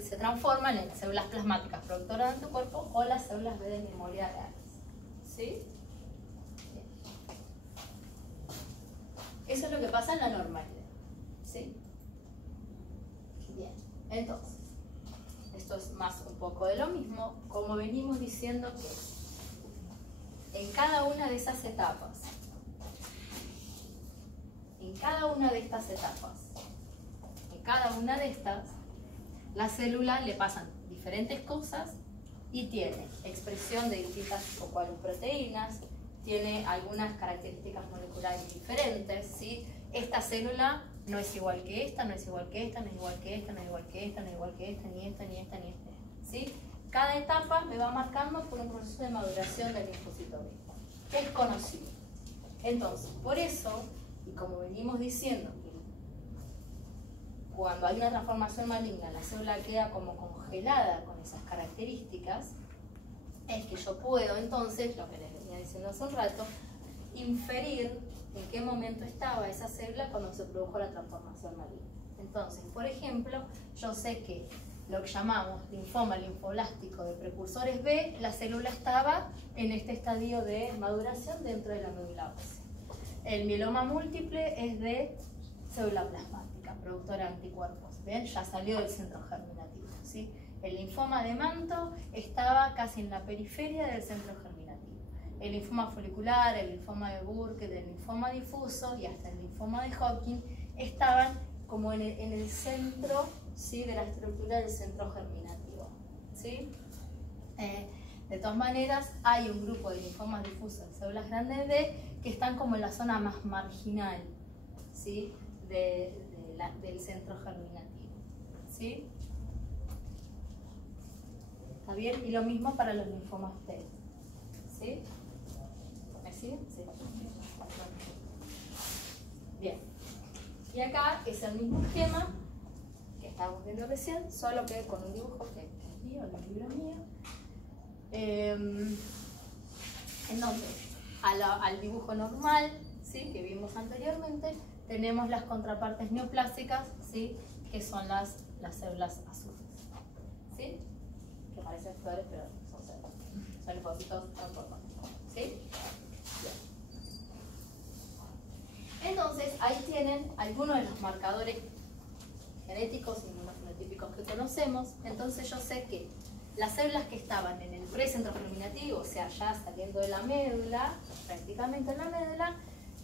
se transforman en células plasmáticas productoras de anticuerpos o las células B de memoria reales. ¿Sí? Bien. Eso es lo que pasa en la normalidad. ¿Sí? Bien, entonces, esto es más un poco de lo mismo, como venimos diciendo que en cada una de esas etapas, en cada una de estas, la célula le pasan diferentes cosas y tiene expresión de distintas o cuales proteínas, tiene algunas características moleculares diferentes, ¿sí? Esta célula no es igual que esta, no es igual que esta, no es igual que esta, no es igual que esta, no es igual que esta, ni esta, ni esta, ni esta, ¿sí? Cada etapa me va marcando por un proceso de maduración del linfocito B, que es conocido. Entonces, por eso, y como venimos diciendo, que cuando hay una transformación maligna, la célula queda como congelada con esas características, es que yo puedo entonces, lo que les venía diciendo hace un rato, inferir en qué momento estaba esa célula cuando se produjo la transformación maligna. Entonces, por ejemplo, yo sé que lo que llamamos linfoma linfoblástico de precursores B, la célula estaba en este estadio de maduración dentro de la médula ósea. El mieloma múltiple es de célula plasmática, productora de anticuerpos. ¿Ven? Ya salió del centro germinativo, ¿sí? El linfoma de manto estaba casi en la periferia del centro germinativo. El linfoma folicular, el linfoma de Burkitt, el linfoma difuso y hasta el linfoma de Hodgkin estaban como en el centro, ¿sí? De la estructura del centro germinativo, ¿sí? De todas maneras, hay un grupo de linfomas difusos de células grandes B que están como en la zona más marginal, ¿sí? Del centro germinativo, ¿sí? ¿Está bien? Y lo mismo para los linfomas T, ¿sí? ¿Me siguen? Sí. Bien. Y acá es el mismo esquema que estábamos viendo recién, solo que con un dibujo que es mío, el libro mío. Entonces, al dibujo normal, ¿sí?, que vimos anteriormente, tenemos las contrapartes neoplásicas, ¿sí?, que son las células azules, ¿sí?, que parecen flores, pero son células, son linfocitos autónomos, ¿sí? Bien. Entonces, ahí tienen algunos de los marcadores genéticos y inmunofenotípicos que conocemos. Entonces yo sé que las células que estaban en el precentro germinativo, o sea, ya saliendo de la médula, prácticamente en la médula,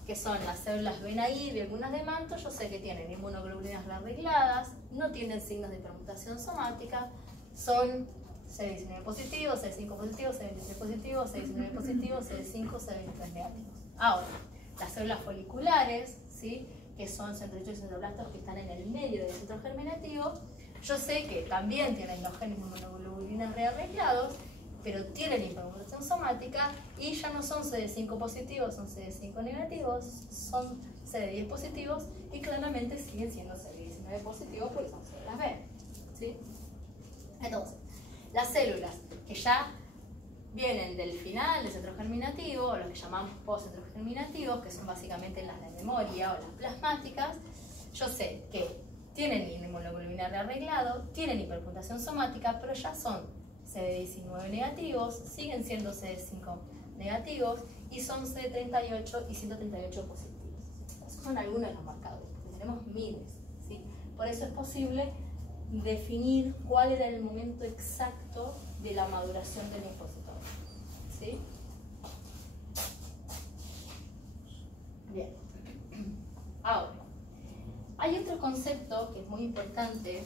que son las células VENA-I y algunas de manto, yo sé que tienen inmunoglobulinas rearregladas, no tienen signos de hipermutación somática, son CD19 positivo, CD5 positivo, CD23 positivo, CD19 positivo, CD5, CD23 negativos. Ahora, las células foliculares, ¿sí?, que son centrocitos y centroblastos que están en el medio del centro germinativo, yo sé que también tienen los genes inmunoglobulinas rearreglados, pero tienen hipermutación somática y ya no son CD5 positivos, son CD5 negativos, son CD10 positivos y claramente siguen siendo CD19 positivos porque son células B, ¿sí? Entonces, las células que ya vienen del final del centro germinativo, o lo que llamamos post-centro germinativos, que son básicamente las de memoria o las plasmáticas, yo sé que tienen inmunoglobulina rearreglado, tienen hipermutación somática, pero ya son CD19 negativos, siguen siendo CD5 negativos y son CD38 y 138 positivos. Esos son algunos de los marcadores, porque tenemos miles, ¿sí? Por eso es posible definir cuál era el momento exacto de la maduración del linfocito, ¿sí? Bien. Ahora, hay otro concepto que es muy importante.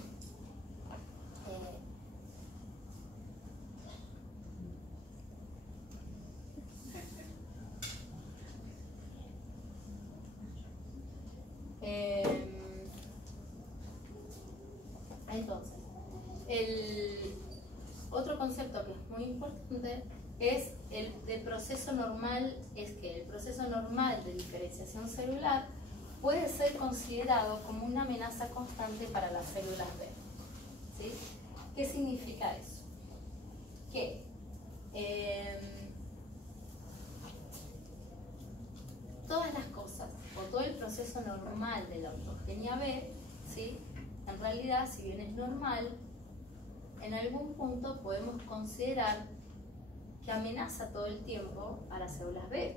Entonces, el otro concepto que es muy importante es el proceso normal, es que el proceso normal de diferenciación celular puede ser considerado como una amenaza constante para las células B, ¿sí? ¿Qué significa eso? Que todas las cosas, o todo el proceso normal de la autogenia B, ¿sí?, en realidad, si bien es normal, en algún punto podemos considerar que amenaza todo el tiempo a las células B.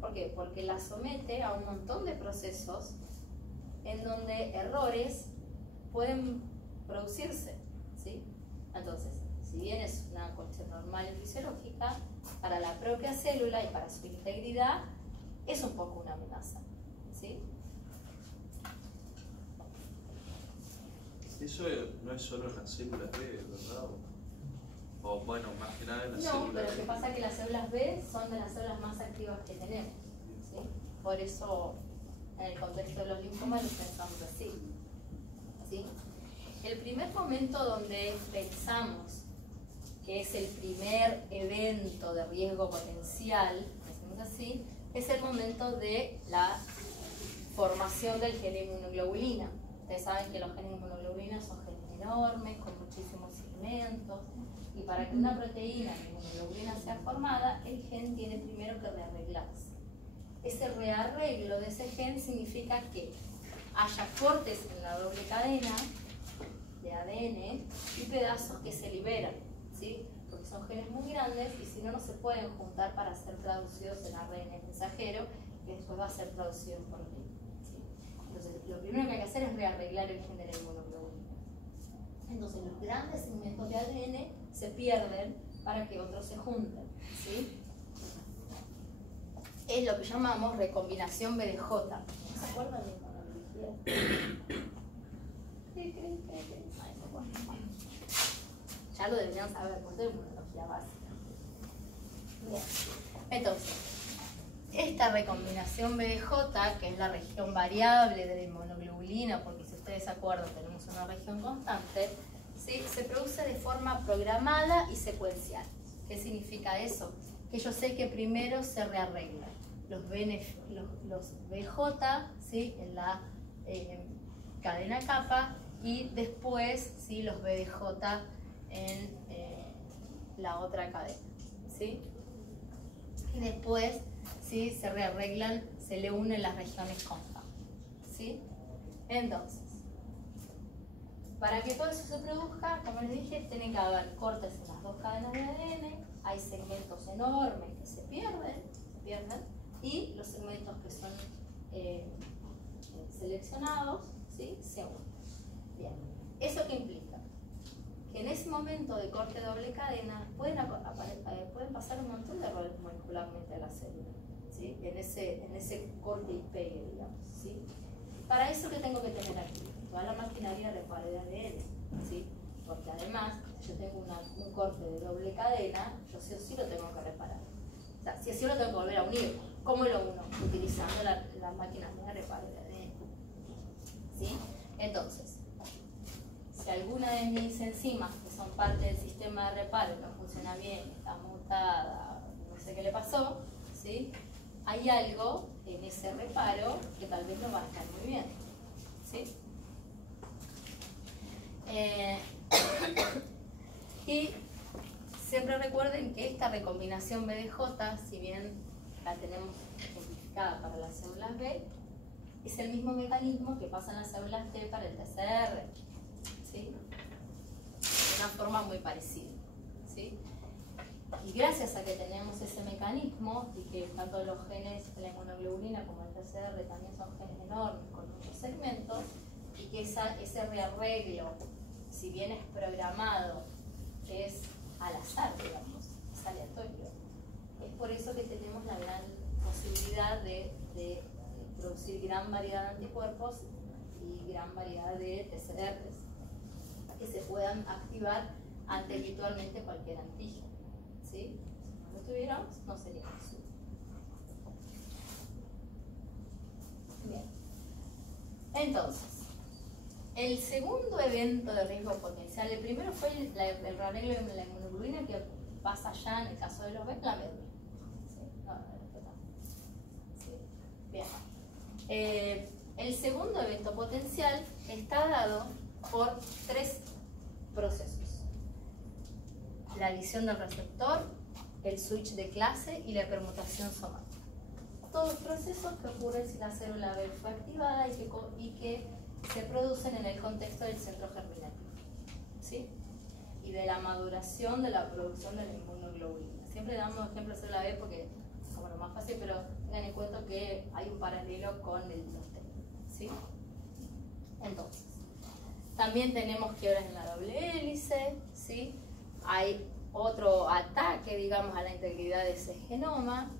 ¿Por qué? Porque las somete a un montón de procesos en donde errores pueden producirse, ¿sí? Entonces, si bien es una cuestión normal y fisiológica, para la propia célula y para su integridad es un poco una amenaza, ¿sí? Eso no es solo en las células B, ¿verdad? O bueno, más que nada en las no, células pero B. lo que pasa es que las células B son de las células más activas que tenemos, ¿sí? Por eso, en el contexto de los linfomas, los pensamos así, ¿sí? El primer momento donde pensamos que es el primer evento de riesgo potencial, decimos así, es el momento de la formación del gen de inmunoglobulina. Ustedes saben que los genes de inmunoglobulina son genes enormes, con muchísimos segmentos, y para que una proteína de inmunoglobulina sea formada, el gen tiene primero que rearreglarse. Ese rearreglo de ese gen significa que haya cortes en la doble cadena de ADN y pedazos que se liberan, ¿sí? Porque son genes muy grandes y si no, no se pueden juntar para ser traducidos en ARN mensajero, que después va a ser traducido en proteína, ¿sí? Entonces, lo primero que hay que hacer es rearreglar el gen de la inmunoglobulina. Entonces, los grandes segmentos de ADN se pierden para que otros se junten, ¿sí? Es lo que llamamos recombinación BDJ. ¿No se acuerdan de inmunoglobulina? Ya lo deberían saber, porque es inmunología básica. Bien. Entonces, esta recombinación BDJ, que es la región variable de la inmunoglobulina, porque si ustedes se acuerdan, tenemos una región constante, ¿sí?, se produce de forma programada y secuencial. ¿Qué significa eso? Que yo sé que primero se rearreglan los BJ, ¿sí?, en la cadena capa, y después, ¿sí?, los BDJ en la otra cadena, ¿sí? Y después, ¿sí? Se rearreglan, se le unen las regiones conja, ¿sí? Entonces, para que todo eso se produzca, como les dije, tienen que haber cortes en las dos cadenas de ADN, hay segmentos enormes que se pierden, y los segmentos que son seleccionados, ¿sí? Se unen. Bien, ¿eso qué implica? Que en ese momento de corte doble cadena pueden pasar un montón de errores molecularmente a la célula, ¿sí? En ese corte y pegue, digamos, ¿sí? Para eso, ¿qué tengo que tener aquí? Toda la maquinaria de reparo de ADN, ¿sí? Porque además, si yo tengo un corte de doble cadena, yo sí o sí lo tengo que reparar. O sea, si así lo tengo que volver a unir. ¿Cómo lo uno? Utilizando la maquinaria de reparo de ADN, ¿sí? Entonces, si alguna de mis enzimas, que son parte del sistema de reparo, no funciona bien, está mutada, no sé qué le pasó, ¿sí? Hay algo en ese reparo que tal vez no va a estar muy bien, ¿sí? Y siempre recuerden que esta recombinación BDJ, si bien la tenemos simplificada para las células B, es el mismo mecanismo que pasa en las células T para el TCR, ¿sí? De una forma muy parecida, ¿sí? Y gracias a que tenemos ese mecanismo y que tanto los genes de la inmunoglobulina como el TCR también son genes enormes con muchos segmentos, y que ese rearreglo, si bien es programado, es al azar, digamos, es aleatorio. Es por eso que tenemos la gran posibilidad de producir gran variedad de anticuerpos y gran variedad de TCRs que se puedan activar ante habitualmente cualquier antígeno, ¿sí? Si no lo tuviéramos, no sería posible. Bien. Entonces, el segundo evento de riesgo potencial, el primero fue el rearreglo de la inmunoglobulina, que pasa ya en el caso de los B, la médula. ¿Sí? Bien. El segundo evento potencial está dado por tres procesos: la adición del receptor, el switch de clase y la permutación somática. Todos procesos que ocurren si la célula B fue activada y que se producen en el contexto del centro germinativo, ¿sí? Y de la maduración de la producción de la inmunoglobulina. Siempre damos ejemplo de célula B porque es como lo más fácil, pero tengan en cuenta que hay un paralelo con los T, ¿sí? Entonces, también tenemos quiebras en la doble hélice, ¿sí? Hay otro ataque, digamos, a la integridad de ese genoma,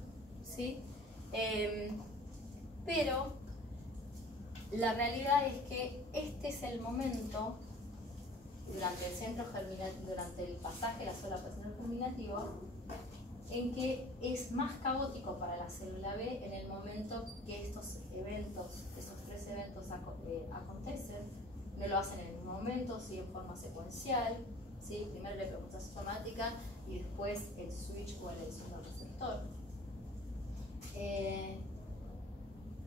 ¿sí? Pero la realidad es que este es el momento, durante el centro germinativo, durante el pasaje de la célula por el centro germinativo, en que es más caótico para la célula B en el momento que estos eventos, esos tres eventos acontecen. No lo hacen en el mismo momento, sí, en forma secuencial, ¿sí? Primero la permutación somática y después el switch o la edición del receptor.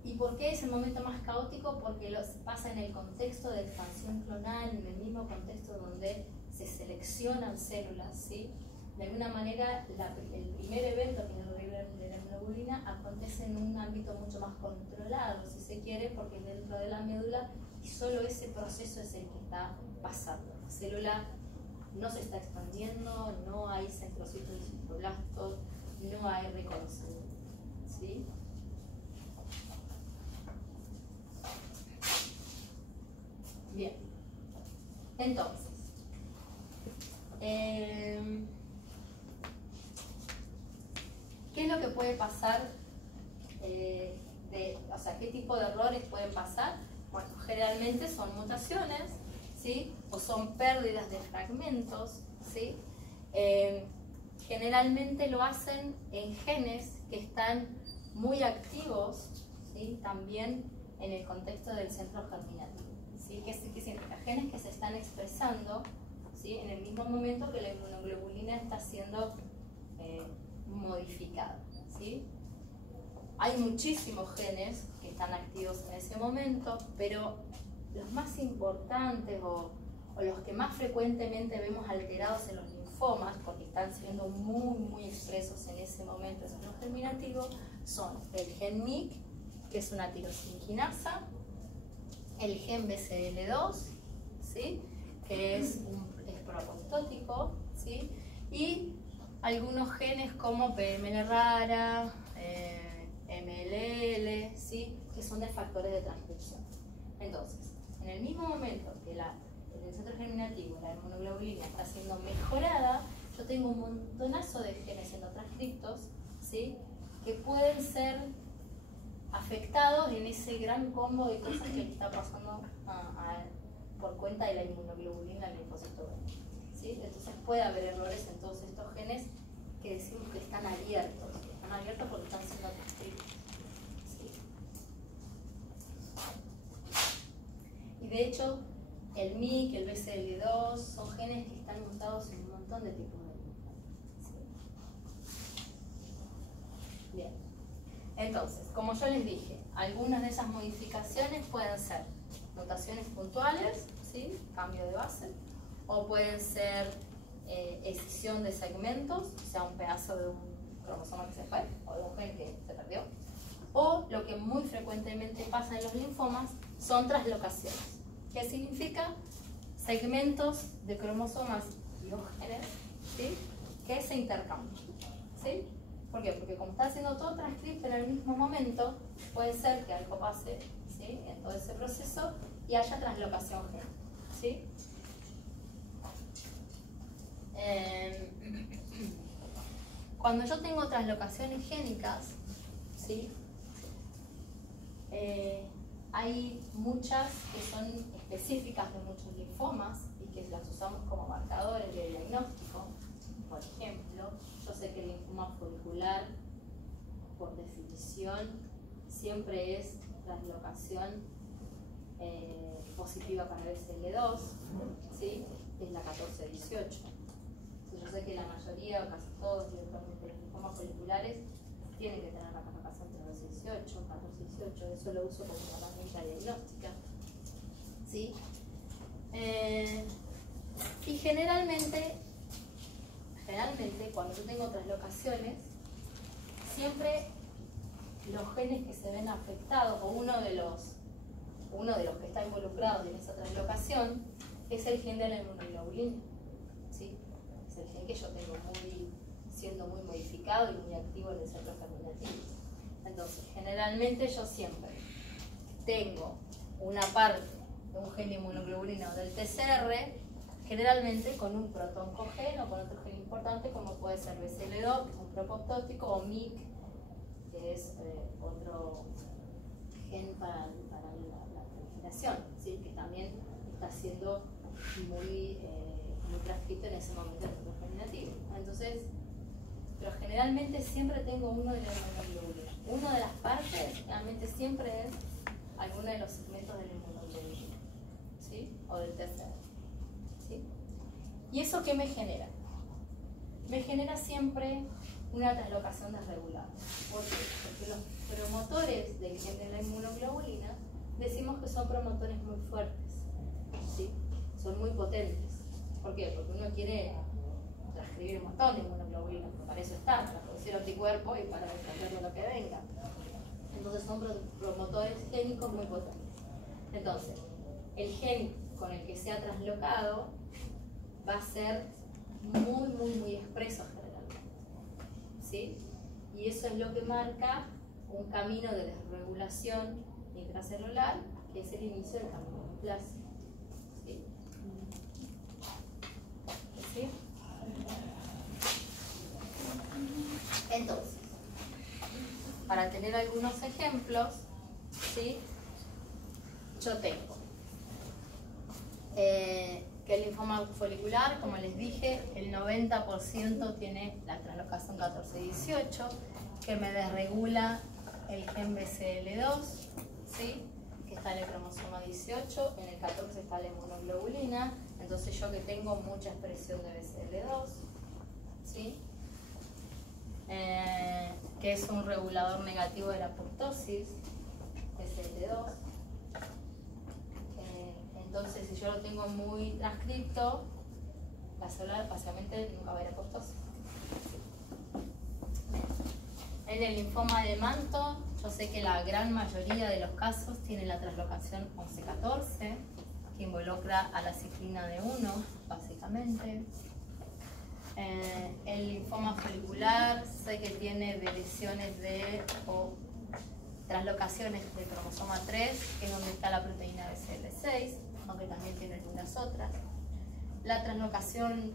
¿Y por qué es el momento más caótico? Porque pasa en el contexto de expansión clonal, en el mismo contexto donde se seleccionan células, ¿sí? De alguna manera, el primer evento, que es el rearreglo de la inmunoglobulina, acontece en un ámbito mucho más controlado, si se quiere, porque es dentro de la médula y solo ese proceso es el que está pasando. La célula no se está expandiendo, no hay centrocitos y citoblastos, no hay reconocimiento, ¿sí? Bien, entonces, ¿qué es lo que puede pasar? O sea, ¿qué tipo de errores pueden pasar? Bueno, generalmente son mutaciones, ¿sí? O son pérdidas de fragmentos, ¿sí? Generalmente lo hacen en genes que están muy activos, ¿sí? También en el contexto del centro germinativo. ¿Sí? ¿Qué significa? Genes que se están expresando, ¿sí? En el mismo momento que la inmunoglobulina está siendo modificada, ¿sí? Hay muchísimos genes que están activos en ese momento, pero los más importantes o los que más frecuentemente vemos alterados en los linfocitos linfomas, porque están siendo muy expresos en ese momento, ese centro germinativo, son el gen MYC, que es una tirosininquinasa, el gen BCL2, ¿sí? Que es proapoptótico, ¿sí? Y algunos genes como PML rara, MLL, ¿sí? Que son de factores de transcripción. Entonces, en el mismo momento que el centro germinativo, la inmunoglobulina, está siendo mejorada, yo tengo un montonazo de genes siendo transcriptos, ¿sí? Que pueden ser afectados en ese gran combo de cosas que está pasando por cuenta de la inmunoglobulina del linfocito B, ¿sí? Entonces puede haber errores en todos estos genes que decimos que están abiertos porque están siendo transcritos, ¿sí? Y de hecho, el MYC, el BCL2, son genes que están mutados en un montón de tipos de linfomas, ¿sí? Bien. Entonces, como yo les dije, algunas de esas modificaciones pueden ser mutaciones puntuales, ¿sí? Cambio de base, o pueden ser escisión de segmentos, o sea, un pedazo de un cromosoma que se fue, o de un gen que se perdió, o lo que muy frecuentemente pasa en los linfomas son traslocaciones. ¿Qué significa? Segmentos de cromosomas y los genes, ¿sí? Que se intercambian, ¿sí? ¿Por qué? Porque como está haciendo todo transcripto en el mismo momento, puede ser que algo pase, ¿sí? En todo ese proceso y haya translocación génica, ¿sí? Cuando yo tengo translocaciones génicas, ¿sí? Hay muchas que son específicas de muchos linfomas y que las usamos como marcadores de diagnóstico. Por ejemplo, yo sé que el linfoma folicular, por definición, siempre es translocación positiva para BCL2, ¿sí? Es la 14-18. Yo sé que la mayoría, o casi todos, directamente los linfomas foliculares tienen que tener la translocación 13-18, 14-18, eso lo uso como una herramienta diagnóstica, ¿sí? Y generalmente cuando yo tengo translocaciones, siempre los genes que se ven afectados, o uno de los que está involucrado en esa translocación, es el gen de la inmunoglobulina, ¿sí? Es el gen que yo tengo siendo muy modificado y muy activo en el centro germinativo. Entonces, generalmente yo siempre tengo una parte de un gen de inmunoglobulina o del TCR, generalmente con un protoncogen o con otro gen importante, como puede ser BCL2, que es un proapoptótico, o MYC, que es otro gen para la proliferación, ¿sí? Que también está siendo muy transcrito en ese momento del centro germinativo. Entonces, pero generalmente siempre tengo uno de la inmunoglobulina. Una de las partes realmente siempre es alguno de los segmentos de la inmunoglobulina, ¿sí? O del TCR, ¿sí? ¿Y eso qué me genera? Me genera siempre una translocación desregulada. ¿Por qué? Porque los promotores del gen de la inmunoglobulina decimos que son promotores muy fuertes, ¿sí? Son muy potentes. ¿Por qué? Porque uno quiere transcribir un montón de inmunoglobulina, porque para eso está, para producir anticuerpos y para defender de lo que venga. Entonces son promotores génicos muy potentes. Entonces, el gen con el que se ha traslocado va a ser muy expreso generalmente, ¿sí? Y eso es lo que marca un camino de desregulación intracelular, que es el inicio del camino de neoplasia, ¿sí? ¿Sí? Entonces, para tener algunos ejemplos, ¿sí? Yo tengo que el linfoma folicular, como les dije, el 90% tiene la translocación 14-18, que me desregula el gen BCL2, ¿sí? Que está en el cromosoma 18, en el 14 está la inmunoglobulina, entonces yo que tengo mucha expresión de BCL2, ¿sí? Que es un regulador negativo de la apoptosis, BCL2. Entonces, si yo lo tengo muy transcripto, la célula básicamente nunca va a ir apoptosis. En el linfoma de manto, yo sé que la gran mayoría de los casos tiene la translocación 11-14, que involucra a la ciclina de 1, básicamente. El linfoma folicular, sé que tiene deleciones o translocaciones del cromosoma 3, que es donde está la proteína BCL6, aunque también tiene algunas otras. La translocación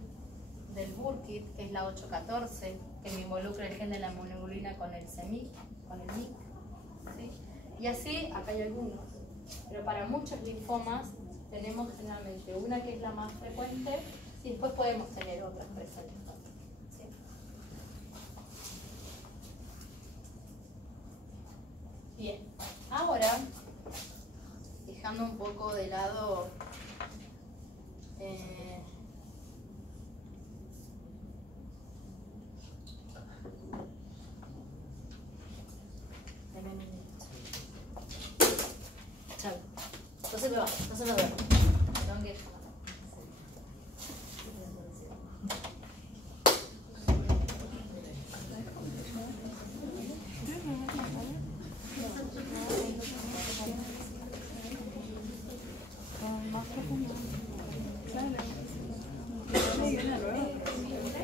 del Burkitt, que es la 8-14, que me involucra el gen de la inmunoglobulina con el MYC, ¿sí? Y así, acá hay algunos. Pero para muchos linfomas tenemos generalmente una que es la más frecuente y después podemos tener otras presentes. ¿Sí? Bien, ahora, dejando un poco de lado chao. No se me va, no se me va. Tengo que llamar.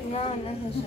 No, no es eso.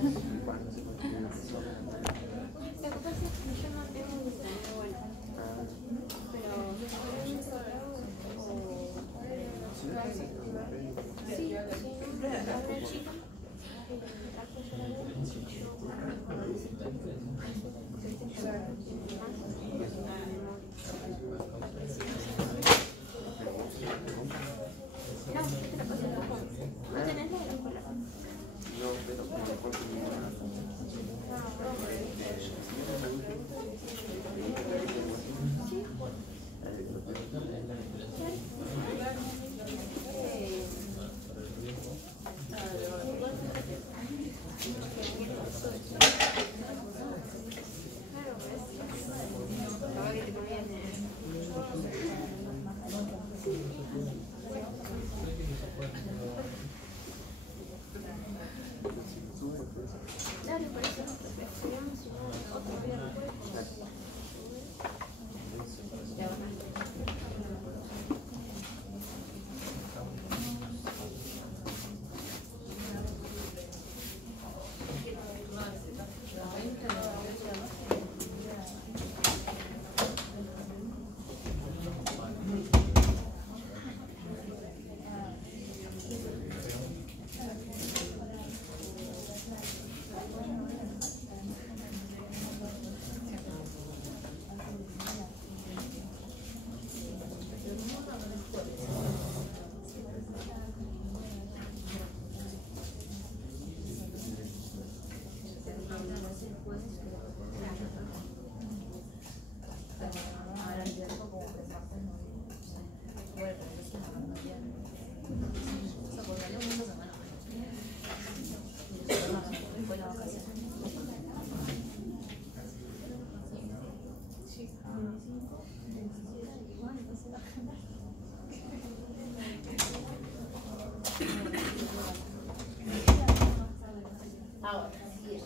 Ahora, bien.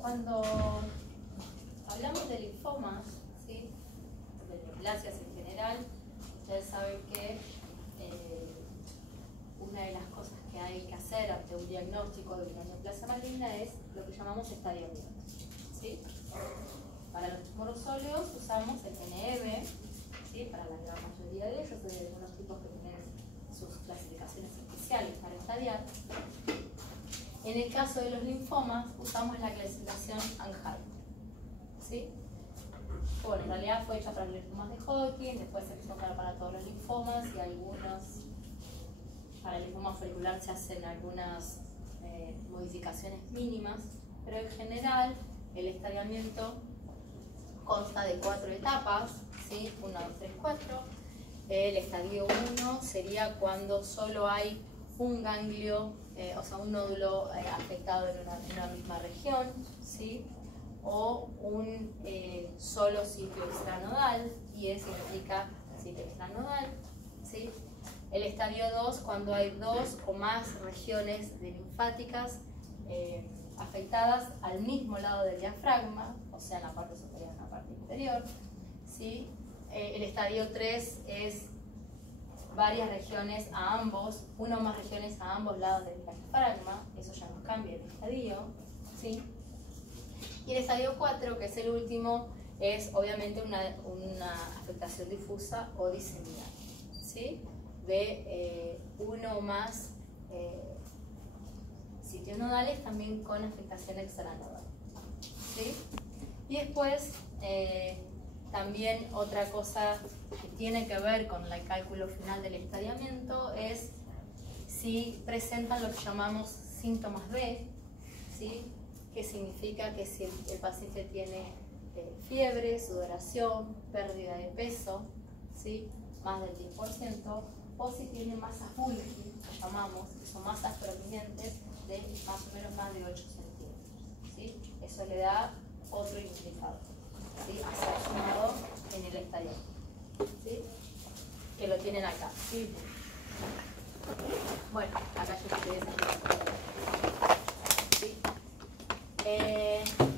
Cuando hablamos de linfomas, ¿sí?, de neoplasias en general, ustedes saben que una de las cosas que hay que hacer ante un diagnóstico de una neoplasia maligna es lo que llamamos estadiamiento, ¿sí? Para los tumores sólidos usamos el NEB, ¿sí?, para la gran mayoría de ellos. Hay algunos tipos que tienen sus clasificaciones especiales para estadiar. En el caso de los linfomas usamos la clasificación ANHART, ¿sí? Bueno, en realidad fue hecha para los linfomas de Hodgkin, después se empezó a usar para todos los linfomas y algunos, para el linfoma folicular se hacen algunas modificaciones mínimas, pero en general el estadiamiento consta de 4 etapas, ¿sí? 1, 2, 3, 4. El estadio 1 sería cuando solo hay un ganglio, o sea, un nódulo afectado en una misma región, ¿sí? o un solo sitio extranodal, y E significa sitio extranodal, ¿sí? El estadio 2, cuando hay 2 o más regiones linfáticas afectadas al mismo lado del diafragma, o sea, en la parte superior y en la parte inferior, ¿sí? El estadio 3 es varias regiones a ambos, una o más regiones a ambos lados del diafragma, eso ya nos cambia el estadio, ¿sí? Y el estadio 4, que es el último, es obviamente una afectación difusa o diseminada, ¿sí? De uno o más sitios nodales, también con afectación extranodal, ¿sí? Y después, también otra cosa que tiene que ver con el cálculo final del estadiamiento es si presentan lo que llamamos síntomas B, ¿sí? Que significa que si el paciente tiene fiebre, sudoración, pérdida de peso, ¿sí? Más del 10%, o si tiene masas bulky, que llamamos, que son masas prominentes de más o menos más de 8 centímetros, ¿sí? Eso le da otro indicador, ¿sí? A ser sumado en el estadio, ¿sí? Que lo tienen acá, ¿sí? Bueno, acá yo te quedé ¿sí?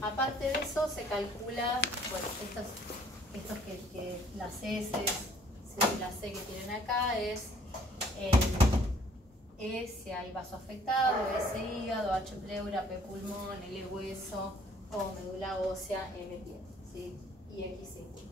Aparte de eso, se calcula, bueno, estos que las S, ¿sí? La C que tienen acá es E si hay vaso afectado, S hígado, H pleura, P pulmón, L hueso, O médula ósea, M piel, ¿sí? Y X síntoma.